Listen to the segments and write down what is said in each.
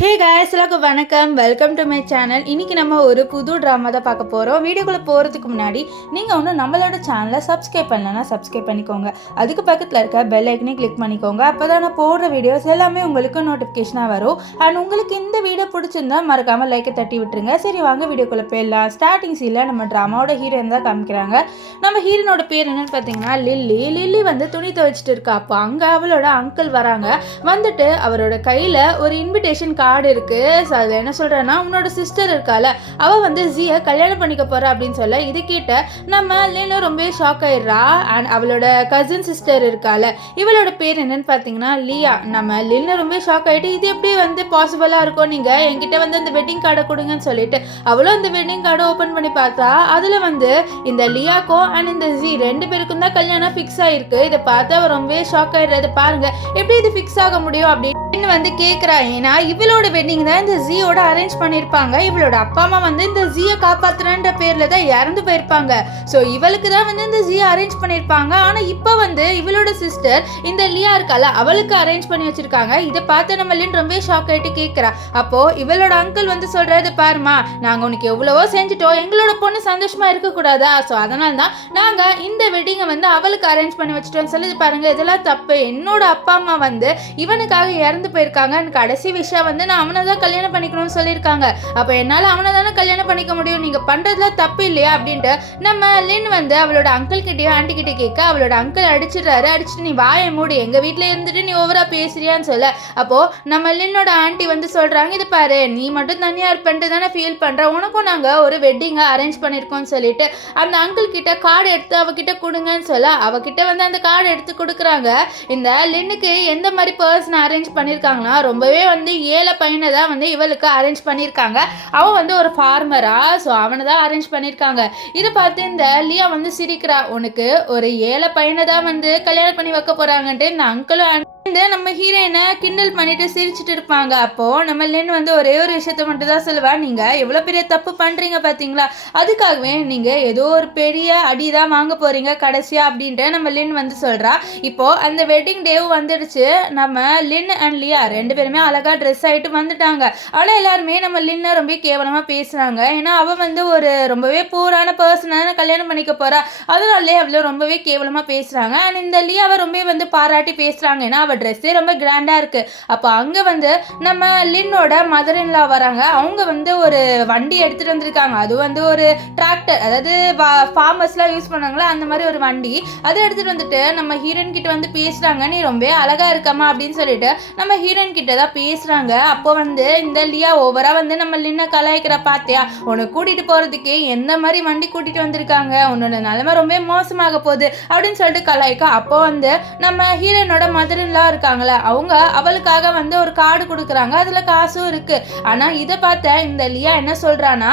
Hey guys, எல்லாருக்கும் வணக்கம். Welcome to my channel. இன்றைக்கி நம்ம ஒரு புது ட்ராமா தான் பார்க்க போகிறோம். வீடியோக்குள்ளே போகிறதுக்கு முன்னாடி நீங்கள் ஒன்றும் நம்மளோட சேனலை சப்ஸ்கிரைப் பண்ணலன்னா சப்ஸ்கிரைப் பண்ணிக்கோங்க. அதுக்கு பக்கத்தில் இருக்க பெல் ஐக்கனே கிளிக் பண்ணிக்கோங்க. அப்போ தான் நான் போடுற வீடியோஸ் எல்லாமே உங்களுக்கு நோட்டிஃபிகேஷனாக வரும். அண்ட் உங்களுக்கு இந்த வீடியோ பிடிச்சிருந்தா மறக்காமல் லைக்கை தட்டி விட்டுருங்க. சரி, வாங்க வீடியோக்குள்ளே போயிடலாம். ஸ்டார்டிங் சீனில் நம்ம ட்ராமாவோட ஹீரோயின் தான் காமிக்கிறாங்க. நம்ம ஹீரோனோட பேர் என்னென்னு பார்த்தீங்கன்னா லில்லி வந்து துணி துவைச்சிட்டு இருக்கா. அப்போ அங்கே அவளோட அங்கிள் வராங்க. வந்துட்டு அவரோட கையில் ஒரு இன்விடேஷன் கார்டு இருக்கு. அதில் என்ன சொல்றேன்னா, உன்னோட சிஸ்டர் இருக்கால, அவ வந்து ஜியை கல்யாணம் பண்ணிக்க போறா அப்படின்னு சொல்ல, இது கேட்ட நம்ம லின்னு ரொம்ப ஷாக் ஆயிடுறா. அண்ட் அவளோட கசின் சிஸ்டர் இருக்கால, இவளோட பேர் என்னன்னு பார்த்தீங்கன்னா லியா. நம்ம லின்னு ரொம்ப ஷாக் ஆயிட்டு, இது எப்படி வந்து பாசிபிளா இருக்கும், நீங்க என்கிட்ட வந்து அந்த வெட்டிங் கார்டை கொடுங்கன்னு சொல்லிட்டு அவளும் அந்த வெட்டிங் கார்டை ஓப்பன் பண்ணி பார்த்தா அதுல வந்து இந்த லியாக்கும் அண்ட் இந்த ஜி ரெண்டு பேருக்கும் தான் கல்யாணம் ஃபிக்ஸ் ஆயிருக்கு. இதை பார்த்து அவ ரொம்ப ஷாக் ஆயிடுறது. பாருங்க எப்படி இது ஃபிக்ஸ் ஆக முடியும் அப்படின்னு வந்து கேட்குறா. ஏன்னா இவளோட வெட்டிங் தான் இந்த ஜியோட அரேஞ்ச் பண்ணியிருப்பாங்க. இவளோட அப்பா அம்மா வந்து இந்த ஜியை காப்பாத்துறன்ற பேர்ல தான் இறந்து போயிருப்பாங்க. ஸோ இவளுக்கு தான் வந்து இந்த ஜியை அரேஞ்ச் பண்ணியிருப்பாங்க. ஆனால் இப்போ வந்து இவளோட சிஸ்டர் இந்த லியா இருக்கால, அவளுக்கு அரேஞ்ச் பண்ணி வச்சிருக்காங்க. இதை பார்த்து நம்ம லின் ரொம்ப ஷாக் ஆகிட்டு கேட்குறா. அப்போ இவளோட அங்கிள் வந்து சொல்றது, பாருமா, நாங்கள் உனக்கு எவ்வளவோ செஞ்சுட்டோம், எங்களோட பொண்ணு சந்தோஷமா இருக்கக்கூடாதா, ஸோ அதனால தான் நாங்கள் இந்த வெட்டிங்கை வந்து அவளுக்கு அரேஞ்ச் பண்ணி வச்சுட்டோம் சொல்லுது. பாருங்க, இதெல்லாம் தப்பு. என்னோட அப்பா அம்மா வந்து இவனுக்காக இறந்து போயிருக்காங்க. கடைசி விஷயம் வந்து நான் அவனை தான் கல்யாணம் பண்ணிக்கணும்னு சொல்லியிருக்காங்க. அப்போ என்னால் அவனை தானே கல்யாணம் பண்ணிக்க முடியும், நீங்கள் பண்ணுறதுல தப்பு இல்லையா அப்படின்ட்டு நம்ம லின் வந்து அவளோட அங்கிள் கிட்டேயும் ஆண்டி கிட்டே கேட்க, அவளோட அங்கிள் அடிச்சிடுறாரு. அடிச்சுட்டு, நீ வாயை மூடி, எங்கள் வீட்டில் இருந்துட்டு நீ ஓவரா பேசுறியான்னு சொல்ல, அப்போது நம்ம லின்னோட ஆண்டி வந்து சொல்கிறாங்க, இது பாரு, நீ மட்டும் தனியாக இருப்பேன்ட்டு தானே ஃபீல் பண்ணுற, உனக்கும் நாங்கள் ஒரு வெட்டிங்கை அரேஞ்ச் பண்ணியிருக்கோம்னு சொல்லிட்டு அந்த அங்கிள் கிட்ட கார்டு எடுத்து அவகிட்ட கொடுங்கன்னு சொல்ல, அவகிட்ட வந்து அந்த கார்டு எடுத்து கொடுக்குறாங்க. இந்த லின்னுக்கு எந்த மாதிரி பர்சன் அரேஞ்ச் பண்ணியிருக்காங்கன்னா, ரொம்பவே வந்து ஏழை பையனை தான் வந்து இவளுக்கு அரேஞ்ச் பண்ணியிருக்காங்க. அவன் வந்து ஒரு ஃபார்மரா, ஸோ அவனை தான் அரேஞ்ச் பண்ணியிருக்காங்க. இதை பார்த்து இந்த லியா வந்து சிரிக்கிறா. உனக்கு ஒரு ஏழை பையனை தான் வந்து கல்யாணம் பண்ணி வைக்க போறாங்கன்ட்டு இந்த அங்கிளும் நம்ம ஹீரோயினை கிண்டல் பண்ணிட்டு சிரிச்சுட்டு இருப்பாங்க. அப்போ நம்ம லின் வந்து ஒரே ஒரு விஷயத்த மட்டும் தான் சொல்லுவா, நீங்க எவ்வளவு பெரிய தப்பு பண்றீங்க பாத்தீங்களா, அதுக்காகவே நீங்க ஏதோ ஒரு பெரிய அடிதான் வாங்க போறீங்க கடைசியா அப்படின்ட்டு நம்ம லின் வந்து சொல்றா. இப்போ அந்த வெட்டிங் டேவும் வந்துடுச்சு. நம்ம லின் அண்ட் லியா ரெண்டு பேருமே அழகா ட்ரெஸ் ஆயிட்டு வந்துட்டாங்க. ஆனா எல்லாருமே நம்ம லின்னை ரொம்ப கேவலமா பேசுறாங்க. ஏன்னா அவ வந்து ஒரு ரொம்பவே பூரான பர்சனான கல்யாணம் பண்ணிக்க போறா, அதனாலே அவளை ரொம்பவே கேவலமா பேசுறாங்க. அண்ட் இந்த லியாவை ரொம்ப வந்து பாராட்டி பேசுறாங்க. ஏன்னா அவ ட்ரெஸ்ஸே ரொம்ப கிராண்டாக இருக்குது. அப்போ அங்கே வந்து நம்ம லின்னோட மதர் இன்லா வராங்க. அவங்க வந்து ஒரு வண்டி எடுத்துகிட்டு வந்திருக்காங்க. அது வந்து ஒரு டிராக்டர், அதாவது ஃபார்மர்ஸ்லாம் யூஸ் பண்ணாங்களா அந்த மாதிரி ஒரு வண்டி. அதை எடுத்துகிட்டு வந்துட்டு நம்ம ஹீரோயின் கிட்ட வந்து பேசுகிறாங்க, நீ ரொம்ப அழகாக இருக்கமா அப்படின்னு சொல்லிட்டு நம்ம ஹீரோயின் கிட்ட தான் பேசுகிறாங்க. அப்போ வந்து இந்த லியா ஓவராக வந்து நம்ம லின்னை கலாய்க்கிற, பார்த்தியா, உன்னை கூட்டிகிட்டு போகிறதுக்கு எந்த மாதிரி வண்டி கூட்டிகிட்டு வந்திருக்காங்க, உன்னோட நிலைமை ரொம்ப மோசமாக போகுது அப்படின்னு சொல்லிட்டு கலாய்க்கா. அப்போ வந்து நம்ம ஹீரோயினோட மதர் இன்லா இருக்காங்களா, அவங்க அவளுக்காக வந்து ஒரு கார்டு கொடுக்குறாங்க. அதுல காசும் இருக்கு. ஆனா இதை பார்த்த இந்த லியா என்ன சொல்றானா,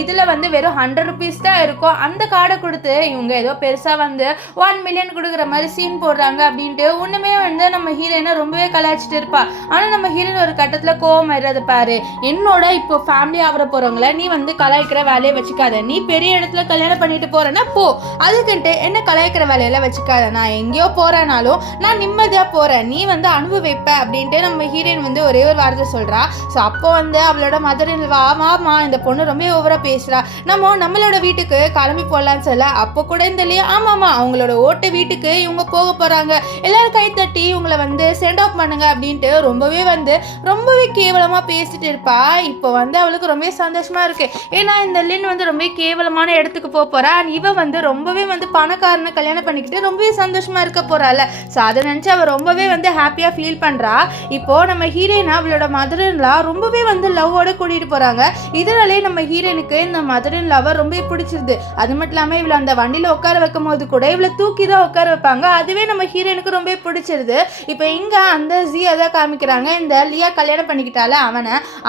இதுல வந்து வெறும் 100 rupees தான் இருக்கும். அந்த கார்டை கொடுத்து இவங்க ஏதோ பெருசா வந்து 1 million கொடுக்குற மாதிரி சீன் போடுறாங்க அப்படின்ட்டு ஒண்ணுமே வந்து நம்ம ஹீரோயினை ரொம்பவே கலாய்ச்சிட்டு இருப்பா. ஆனா நம்ம ஹீரோயின் ஒரு கட்டத்துல கோவம் ஆயிடுறது. பாரு, என்னோட இப்போ ஃபேமிலி ஆகிற போறவங்கள நீ வந்து கலாய்க்கிற வேலையை வச்சுக்காத, நீ பெரிய இடத்துல கல்யாணம் பண்ணிட்டு போறேன்னா போ, அதுக்குன்ட்டு என்ன கலாய்க்கிற வேலையெல்லாம் வச்சுக்காத, நான் எங்கேயோ போறேனாலும் நான் நிம்மதியா போறேன், நீ வந்து அனுபவிப்ப அப்படின்ட்டு நம்ம ஹீரோயின் வந்து ஒரே ஒரு வார்த்தை சொல்றா. ஸோ அப்போ வந்து அவளோட மதர் வாமா, இந்த பொண்ணு ரொம்ப ஓவரா பேசுறா, நம்மளோட வீட்டுக்கு கிளம்பி போடலான்னு சொல்ல, அப்போ கூட இந்த இல்லையா, ஆமாமா, அவங்களோட ஓட்டு வீட்டுக்கு இவங்க போக போறாங்க, எல்லாரும் கை தட்டி இவங்களை வந்து சென்ட் ஆஃப் பண்ணுங்க அப்படின்ட்டு ரொம்பவே கேவலமா பேசிட்டு இருப்பா. இப்போ வந்து அவளுக்கு ரொம்ப சந்தோஷமா இருக்கு. ஏன்னா இந்த லின் வந்து ரொம்ப கேவலமான இடத்துக்கு போறா. இவ வந்து ரொம்பவே வந்து பணக்காரனை கல்யாணம் பண்ணிக்கிட்டு ரொம்பவே சந்தோஷமா இருக்க போறாள். ஸோ அதை நினைச்சு அவ ரொம்பவே வந்து ஹாப்பியாக ஃபீல் பண்ணுறா. இப்போது நம்ம ஹீரோயின் அவளோட மதர் இன்லா ரொம்பவே வந்து லவ்வோட கூட்டிகிட்டு போகிறாங்க. இதனாலே நம்ம ஹீரோயினுக்கு இந்த மதர் இன்லாவை ரொம்ப பிடிச்சிருது. அது மட்டும் இல்லாமல் இவளை அந்த வண்டியில் உட்கார வைக்கும் போது கூட இவளை தூக்கி தான் உட்கார வைப்பாங்க. அதுவே நம்ம ஹீரோயினுக்கு ரொம்ப பிடிச்சிருது. இப்போ இங்கே அந்த ஜியை தான் காமிக்கிறாங்க. இந்த லியா கல்யாணம் பண்ணிக்கிட்டால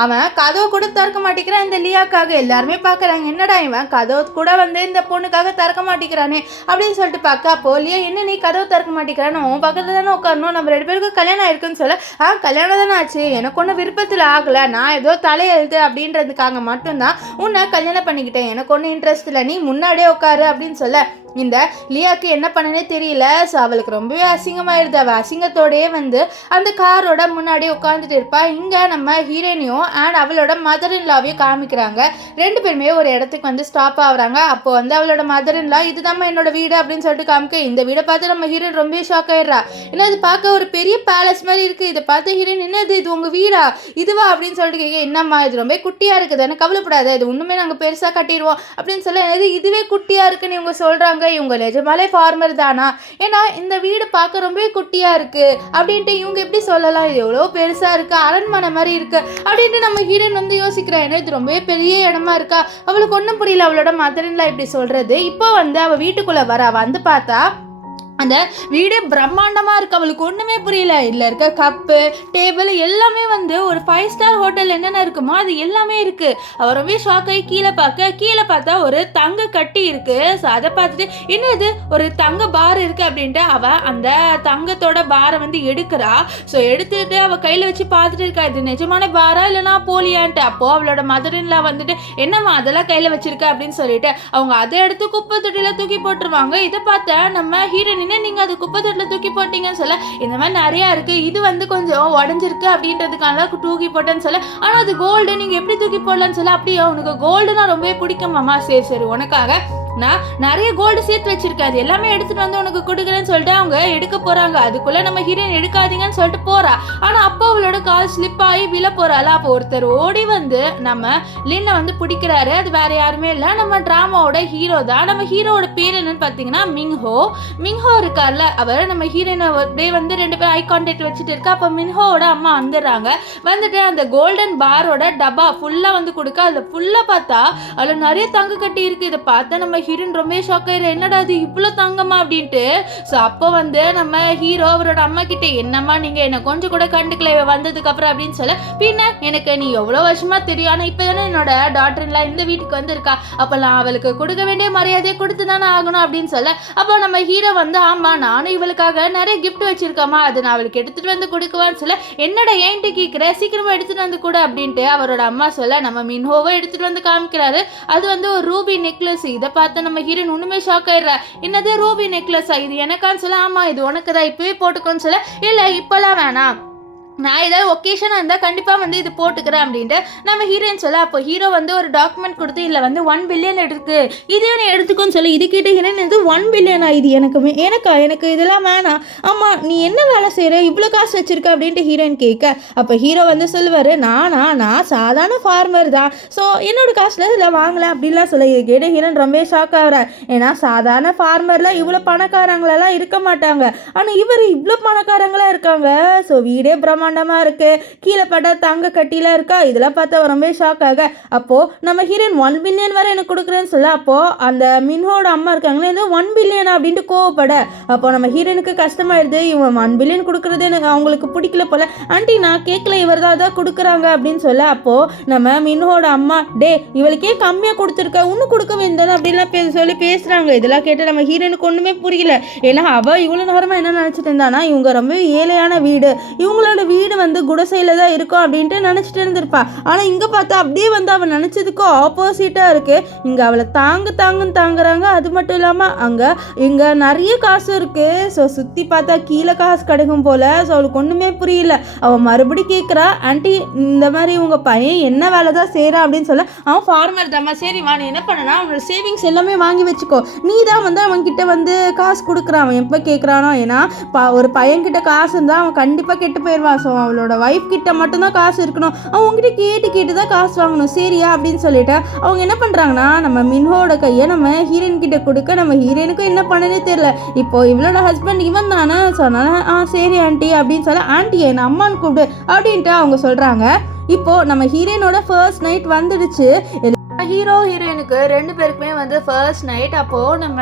அவன் கதவை கூட திறக்க மாட்டேங்கிறான். இந்த லியாக்காக எல்லாருமே பார்க்குறாங்க, என்னடா இவன் கதவை கூட வந்து இந்த பொண்ணுக்காக திறக்க மாட்டேங்கிறானே அப்படின்னு சொல்லிட்டு பார்க்க, அப்போ லியா, என்ன நீ கதவை திறக்க மாட்டேங்கிறான்னு, உன் பக்கத்தில் தானே உட்காரணும், நம்ம ரெண்டு பேருக்கு கல்யாணம் ஆயிருக்குன்னு சொல்ல, கல்யாணம் தானே ஆச்சு, எனக்கு ஒன்றும் விருப்பத்தில் ஆகலை, நான் ஏதோ தலையெழுத்து அப்படின்றதுக்காக மட்டும்தான் உன்னை கல்யாணம் பண்ணிக்கிட்டேன், எனக்கு ஒன்றும் இன்ட்ரெஸ்ட் இல்லை, நீ முன்னாடியே உட்காரு அப்படின்னு சொல்ல, இந்த லியாக்கு என்ன பண்ணனே தெரியல. ஸோ அவளுக்கு ரொம்பவே அசிங்கமாயிடுது. அவள் அசிங்கத்தோடையே வந்து அந்த காரோட முன்னாடி உட்காந்துட்டு இருப்பா. இங்கே நம்ம ஹீரோயினையும் அண்ட் அவளோட மதர் இன்லாவையும் காமிக்கிறாங்க. ரெண்டு பேருமே ஒரு இடத்துக்கு வந்து ஸ்டாப் ஆகுறாங்க. அப்போ வந்து அவளோட மதர் இன்லா இதுதான் என்னோட வீடு அப்படின்னு சொல்லிட்டு காமிக்க, இந்த வீடை பார்த்து நம்ம ஹீரோயின் ரொம்பவே ஷாக் ஆயிடுறா. ஏன்னா இது பார்க்க ஒரு பெரிய பேலஸ் மாதிரி இருக்குது. இதை பார்த்து ஹீரோயின் என்னது இது உங்கள் வீடா இதுவா அப்படின்னு சொல்லிட்டு கேட்க, என்னம்மா இது ரொம்ப குட்டியாக இருக்குது, எனக்கு கவலைப்படாத, இது ஒன்றுமே நாங்கள் பெருசாக கட்டிடுவோம் அப்படின்னு சொல்ல, எனக்கு இதுவே குட்டியாக இருக்குன்னு இவங்க சொல்கிறாங்க. இவங்க நிஜமாலே ஃபார்மர் தானா? ஏன்னா இந்த வீடு பார்க்க ரொம்பவே குட்டியாக இருக்குது அப்படின்ட்டு இவங்க எப்படி சொல்லலாம்? இது எவ்வளோ பெருசாக இருக்குது, அரண்மனை மாதிரி இருக்குது அப்படின்ட்டு நம்ம ஹீரோயின் வந்து யோசிக்கிறேன். ஏன்னா இது ரொம்பவே பெரிய இடமா இருக்கா. அவளுக்கு ஒன்றும் புரியல அவளோட மதர்லாம் இப்படி சொல்கிறது. இப்போ வந்து அவள் வீட்டுக்குள்ளே வந்து பார்த்தா அந்த வீடே பிரம்மாண்டமாக இருக்குது. அவளுக்கு ஒன்றுமே புரியல. இதில் இருக்க கப்பு டேபிள் எல்லாமே வந்து ஒரு 5 ஸ்டார் ஹோட்டல் என்னென்ன இருக்குமோ அது எல்லாமே இருக்குது. அவள் ரொம்ப ஷாக் ஆகி கீழே பார்த்தா ஒரு தங்க கட்டி இருக்குது. ஸோ அதை பார்த்துட்டு என்னது ஒரு தங்க பார் இருக்குது அப்படின்ட்டு அவள் அந்த தங்கத்தோட பாரை வந்து எடுக்கிறா. ஸோ எடுத்துட்டு அவள் கையில் வச்சு பார்த்துட்டு இருக்கா, இது நிஜமான பாரா இல்லைனா போலியான்ட்டு. அப்போது அவளோட மதரின்ல வந்துட்டு என்னம்மா அதெல்லாம் கையில் வச்சிருக்க அப்படின்னு சொல்லிட்டு அவங்க அதை எடுத்து குப்பை தொட்டியில் தூக்கி போட்டுருவாங்க. இதை பார்த்தா நம்ம ஹீரோயின் நீங்க அது குப்பை தொட்டில தூக்கி போட்டீங்கன்னு சொல்ல, இந்த மாதிரி நிறைய இருக்கு, இது வந்து கொஞ்சம் உடஞ்சிருக்கு அப்படின்றதுக்கான தூக்கி போட்டேன்னு சொல்ல, ஆனா அது கோல்டு, நீங்க எப்படி தூக்கி போடலான்னு சொல்ல, அப்படியே உனக்கு கோல்டுனா ரொம்பவே பிடிக்குமாமா, சரி உனக்காக நான் நிறைய கோல்டு சேர்த்து வச்சிருக்கேன், அது எல்லாமே எடுத்துட்டு வந்து உனக்கு கொடுக்குறேன்னு சொல்லிட்டு அவங்க எடுக்க போறாங்க. அதுக்குள்ள நம்ம ஹீரோயின் எடுக்காதீங்கன்னு சொல்லிட்டு போறா. ஆனா அப்போ அவளோட கால் ஸ்லிப் ஆகி விழ போறாளா. அப்போ ஒருத்தர் ஓடி வந்து நம்ம லின்னை வந்து பிடிக்கிறாரு. அது வேற யாருமே இல்லை, நம்ம டிராமாவோட ஹீரோ தான். நம்ம ஹீரோவோட பேர் என்னன்னு பார்த்தீங்கன்னா மின்ஹோ இருக்கார்ல, அவர் நம்ம ஹீரோயினை அப்படியே வந்து ரெண்டு பேரும் ஐ கான்டாக்ட் வச்சுட்டு இருக்கா. அப்போ மின்ஹோவோட அம்மா வந்துடுறாங்க. வந்துட்டு அந்த கோல்டன் பாரோட டப்பா ஃபுல்லா வந்து கொடுக்க, அதுல ஃபுல்லா பார்த்தா அதுல நிறைய தங்க கட்டி இருக்கு. இதை பார்த்தா நம்ம ஹீரோயின் ரொம்ப ஷாக் ஆயிரு, என்னடா அது இவ்வளோ தங்கமா அப்படின்ட்டு. ஸோ அப்போ வந்து நம்ம ஹீரோ அவரோட அம்மா கிட்ட, என்னம்மா நீங்க என்ன கொஞ்சம் கூட கண்டுக்கல வந்ததுக்கு அப்புறம் அப்படின்னு சொல்ல, பின்ன எனக்கு நீ எவ்வளோ வருஷமா தெரியும், ஆனால் இப்போ தானே என்னோட டாக்டர்லாம் இந்த வீட்டுக்கு வந்திருக்கா, அப்போல்லாம் அவளுக்கு கொடுக்க வேண்டிய மரியாதையை கொடுத்து தானே ஆகணும் அப்படின்னு சொல்ல, அப்போ நம்ம ஹீரோ வந்து ஆமா நானும் இவளுக்காக நிறைய கிஃப்ட் வச்சிருக்காமா, அது நான் அவளுக்கு எடுத்துட்டு வந்து கொடுக்குவான்னு சொல்ல, என்னடா ஏன்ட்டு கேட்குற, சீக்கிரமா எடுத்துட்டு வந்து கூட அப்படின்ட்டு அவரோட அம்மா சொல்ல, நம்ம மின்ஹோவை எடுத்துட்டு வந்து காமிக்கிறாரு. அது வந்து ஒரு ரூபி நெக்லஸ். இதை பார்த்து நம்ம ஹீரோயின் ஒண்ணுமே ஷாக் ஆயிடுறா. என்னது ரூபி நெக்லஸா, இது எனக்கான்னு சொல்ல, ஆமா இது உனக்கு தான், இப்பவே போட்டுக்கோன்னு சொல்ல, இல்ல இப்பெல்லாம் வேணாம், நான் ஏதாவது ஒகேஷனாக இருந்தால் கண்டிப்பாக வந்து இது போட்டுக்கிறேன் அப்படின்ட்டு நம்ம ஹீரோயின் சொல்ல, அப்போ ஹீரோ வந்து ஒரு டாக்குமெண்ட் கொடுத்து இல்லை வந்து 1 பில்லியன் எடுக்கு, இதையும் நீ எடுத்துக்கோன்னு சொல்லி, இது கிட்ட ஹீரோயின் இது 1 பில்லியனா, இது எனக்கு இதெல்லாம் வேணாம், ஆமாம் நீ என்ன வேலை செய்கிற, இவ்வளோ காசு வச்சிருக்க அப்படின்ட்டு ஹீரோயின் கேட்க, அப்போ ஹீரோ வந்து சொல்லுவார், நான் சாதாரண ஃபார்மர் தான், ஸோ என்னோட காசில் இதில் வாங்கலை அப்படின்லாம் சொல்ல, இது கேட்ட ஹீரோயின் ரொம்ப ஷாக் ஆகிறார். ஏன்னா சாதாரண ஃபார்மரில் இவ்வளோ பணக்காரங்களெல்லாம் இருக்க மாட்டாங்க, ஆனால் இவர் இவ்வளோ பணக்காரங்களாக இருக்காங்க. ஸோ வீடே பிரம்மாண்டமா இருக்கு, கீழே பட்டா தங்க கட்டில இருக்கா, இதெல்லாம் பார்த்தா ரொம்ப ஷாக் ஆக, அப்போ நம்ம ஹீரோயின் 1 பில்லியன் வரை எனக்கு கொடுக்குறேன்னு சொல்ல, அப்போ அந்த மின்ஹோட அம்மா இருக்காங்களே இந்த 1 பில்லியன் அப்படின்ட்டு கோவப்பட, அப்போ நம்ம ஹீரோயினுக்கு கஷ்டமாயிருது, இவன் 1 பில்லியன் கொடுக்குறது எனக்கு அவங்களுக்கு பிடிக்கல போல, ஆண்டி நான் கேட்கல இவர் தான் அதான் கொடுக்குறாங்க அப்படின்னு சொல்ல, அப்போ நம்ம மின்ஹோட அம்மா, டே இவளுக்கே கம்மியாக கொடுத்துருக்க, இன்னும் கொடுக்க வேண்டாம் அப்படின்லாம் சொல்லி பேசுறாங்க. இதெல்லாம் கேட்டு நம்ம ஹீரோயினுக்கு ஒன்றுமே புரியல. ஏன்னா அவள் இவ்வளோ நேரமாக என்ன நினச்சிட்டு இருந்தானா, இவங்க ரொம்ப ஏழையான வீடு, இவங்களோட வீடு வந்து குடிசையில தான் இருக்கும் அப்படின்ட்டு நினச்சிட்டு இருந்திருப்பா. ஆனால் இங்கே பார்த்தா அப்படியே வந்து அவள் நினச்சதுக்கும் ஆப்போசிட்டாக இருக்குது. இங்கே அவளை தாங்குறாங்க. அது மட்டும் இல்லாமல் இங்கே நிறைய காசு இருக்குது. ஸோ சுற்றி பார்த்தா கீழே காசு கிடைக்கும் போல். ஸோ அவளுக்கு ஒன்றுமே புரியல. அவள் மறுபடி கேட்குறா, ஆண்டி இந்த மாதிரி உங்கள் பையன் என்ன வேலை தான் செய்கிறான் அப்படின்னு சொல்ல, அவன் ஃபார்மர் தாம்மா, சரிம்மா நீ என்ன பண்ணனா அவனோட சேவிங்ஸ் எல்லாமே வாங்கி வச்சுக்கோ, நீ தான் வந்து அவன்கிட்ட வந்து காசு கொடுக்குறான், அவன் எப்போ கேட்குறானோ, ஏன்னா ஒரு பையன்கிட்ட காசு இருந்தால் அவன் கண்டிப்பாக கெட்டு போயிடுவான். ஸோ அவளோட ஒய்ஃப் கிட்ட மட்டும்தான் காசு இருக்கணும், அவங்ககிட்ட கேட்டு தான் காசு வாங்கணும், சரியா அப்படின்னு சொல்லிட்டு அவங்க என்ன பண்ணுறாங்கன்னா, நம்ம மின்ஹோட கையை நம்ம ஹீரோயின் கிட்ட கொடுக்க, நம்ம ஹீரோயினுக்கும் என்ன பண்ணனே தெரியல. இப்போ இவளோட ஹஸ்பண்ட் இவன் தானே சொன்னால, சரி ஆண்டி அப்படின்னு சொல்ல, ஆண்டி என்ன அம்மான்னு கூப்பிடு அப்படின்ட்டு அவங்க சொல்கிறாங்க. இப்போ நம்ம ஹீரோயினோட ஃபர்ஸ்ட் நைட் வந்துடுச்சு. ஹீரோ ஹீரோயினுக்கு ரெண்டு பேருக்குமே வந்து ஃபர்ஸ்ட் நைட். அப்போது நம்ம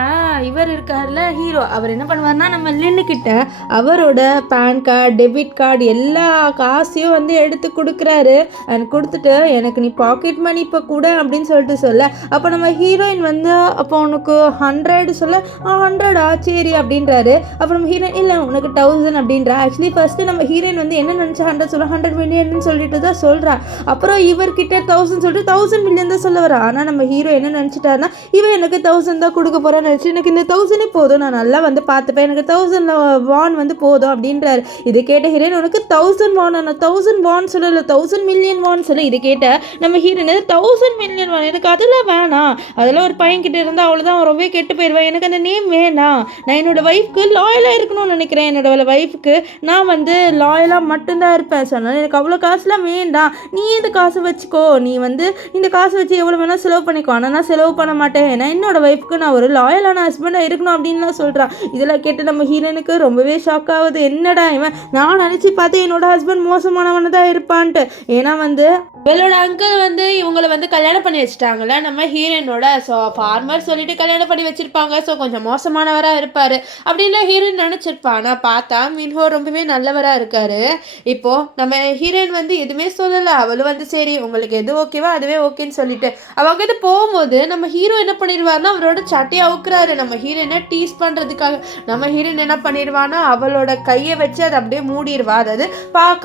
இவர் இருக்கார்ல ஹீரோ, அவர் என்ன பண்ணுவார்னா, நம்ம லின்னுக்கிட்ட அவரோட பேன் கார்டு டெபிட் கார்டு எல்லா காசையும் வந்து எடுத்து கொடுக்குறாரு. கொடுத்துட்டு எனக்கு நீ பாக்கெட் மணி இப்போ கூட அப்படின்னு சொல்லிட்டு சொல்ல, அப்போ நம்ம ஹீரோயின் வந்து அப்போ உனக்கு 100 சொல்ல, 100 சரி அப்படின்றாரு. அப்புறம் நம்ம ஹீரோயின் இல்லை உனக்கு 1000 அப்படின்றா. ஆக்சுவலி ஃபர்ஸ்ட்டு நம்ம ஹீரோயின் வந்து என்ன நினச்சா 100 சொல்ல 100 மில்லியன் சொல்லிட்டு தான் சொல்கிறா. அப்புறம் இவர்கிட்ட 1000 சொல்லிட்டு 1000 மில்லியன் தான் சொல்ல வரா. சொல்கிறா. ஆனால் நம்ம ஹீரோ என்ன நினச்சிட்டாருன்னா, இவன் எனக்கு 1000 தான் கொடுக்க போகிறான்னு நினச்சி, எனக்கு இந்த 1000 போதும், நான் நல்லா வந்து பார்த்துப்பேன், எனக்கு 1000 வான் வந்து போதும் அப்படின்றாரு. இதை கேட்ட ஹீரோயின், உனக்கு 1000 வான், நான் 1000 வான் சொல்லலை, 1000 மில்லியன் வான் சொல்லி. இதை கேட்ட நம்ம ஹீரோயின், 1000 மில்லியன் வான் எனக்கு அதெல்லாம் வேணாம், அதெல்லாம் ஒரு பையன் கிட்ட இருந்தால் அவ்வளோதான், அவன் ரொம்ப கெட்டு போயிடுவேன், எனக்கு அந்த நேம் வேணாம், நான் என்னோட ஒய்ஃப்க்கு லாயலாக இருக்கணும்னு நினைக்கிறேன், என்னோட ஒய்ஃப்க்கு நான் வந்து லாயலாக மட்டும்தான் இருப்பேன் சொன்னால், எனக்கு அவ்வளோ காசுலாம் வேண்டாம், நீ இந்த காசை வச்சுக்கோ, நீ வந்து இந்த காசை வச்சு எவ்வளோ வேணால் செலவு பண்ணிக்கோ, ஆனால் நான் செலவு பண்ண மாட்டேன், ஏன்னா என்னோட ஒய்ஃப்க்கு நான் ஒரு லாயலான ஹஸ்பண்டாக இருக்கணும் அப்படின்லாம் சொல்கிறான். இதெல்லாம் கேட்டு நம்ம ஹீரோனுக்கு ரொம்பவே ஷாக் ஆகுது. என்னடா இவன், நான் நினச்சி பார்த்து என்னோட ஹஸ்பண்ட் மோசமானவன தான் இருப்பான்ட்டு. ஏன்னா வந்து இவளோட அங்கிள் வந்து இவங்களை வந்து கல்யாணம் பண்ணி வச்சுட்டாங்கல்ல நம்ம ஹீரோயினோட. ஸோ ஃபார்மர் சொல்லிட்டு கல்யாணம் பண்ணி வச்சிருப்பாங்க, ஸோ கொஞ்சம் மோசமானவராக இருப்பார் அப்படின்லாம் ஹீரோயின் நினச்சிருப்பான். ஆனால் பார்த்தா மின்ஹோ ரொம்பவே நல்லவராக இருக்காரு. இப்போது நம்ம ஹீரோயின் வந்து எதுவுமே சொல்லலை, அவளும் வந்து சரி உங்களுக்கு எது ஓகேவோ அதுவே ஓகேன்னு சொல்லிட்டு அவங்க இது போகும்போது நம்ம ஹீரோ என்ன பண்ணிடுவார்னா அவரோட சட்டையை அவுக்குறாரு. நம்ம ஹீரோயினை டீஸ் பண்ணுறதுக்காக நம்ம ஹீரோயின் என்ன பண்ணிடுவான்னா அவளோட கையை வச்சு அதை அப்படியே மூடிடுவா, அதாவது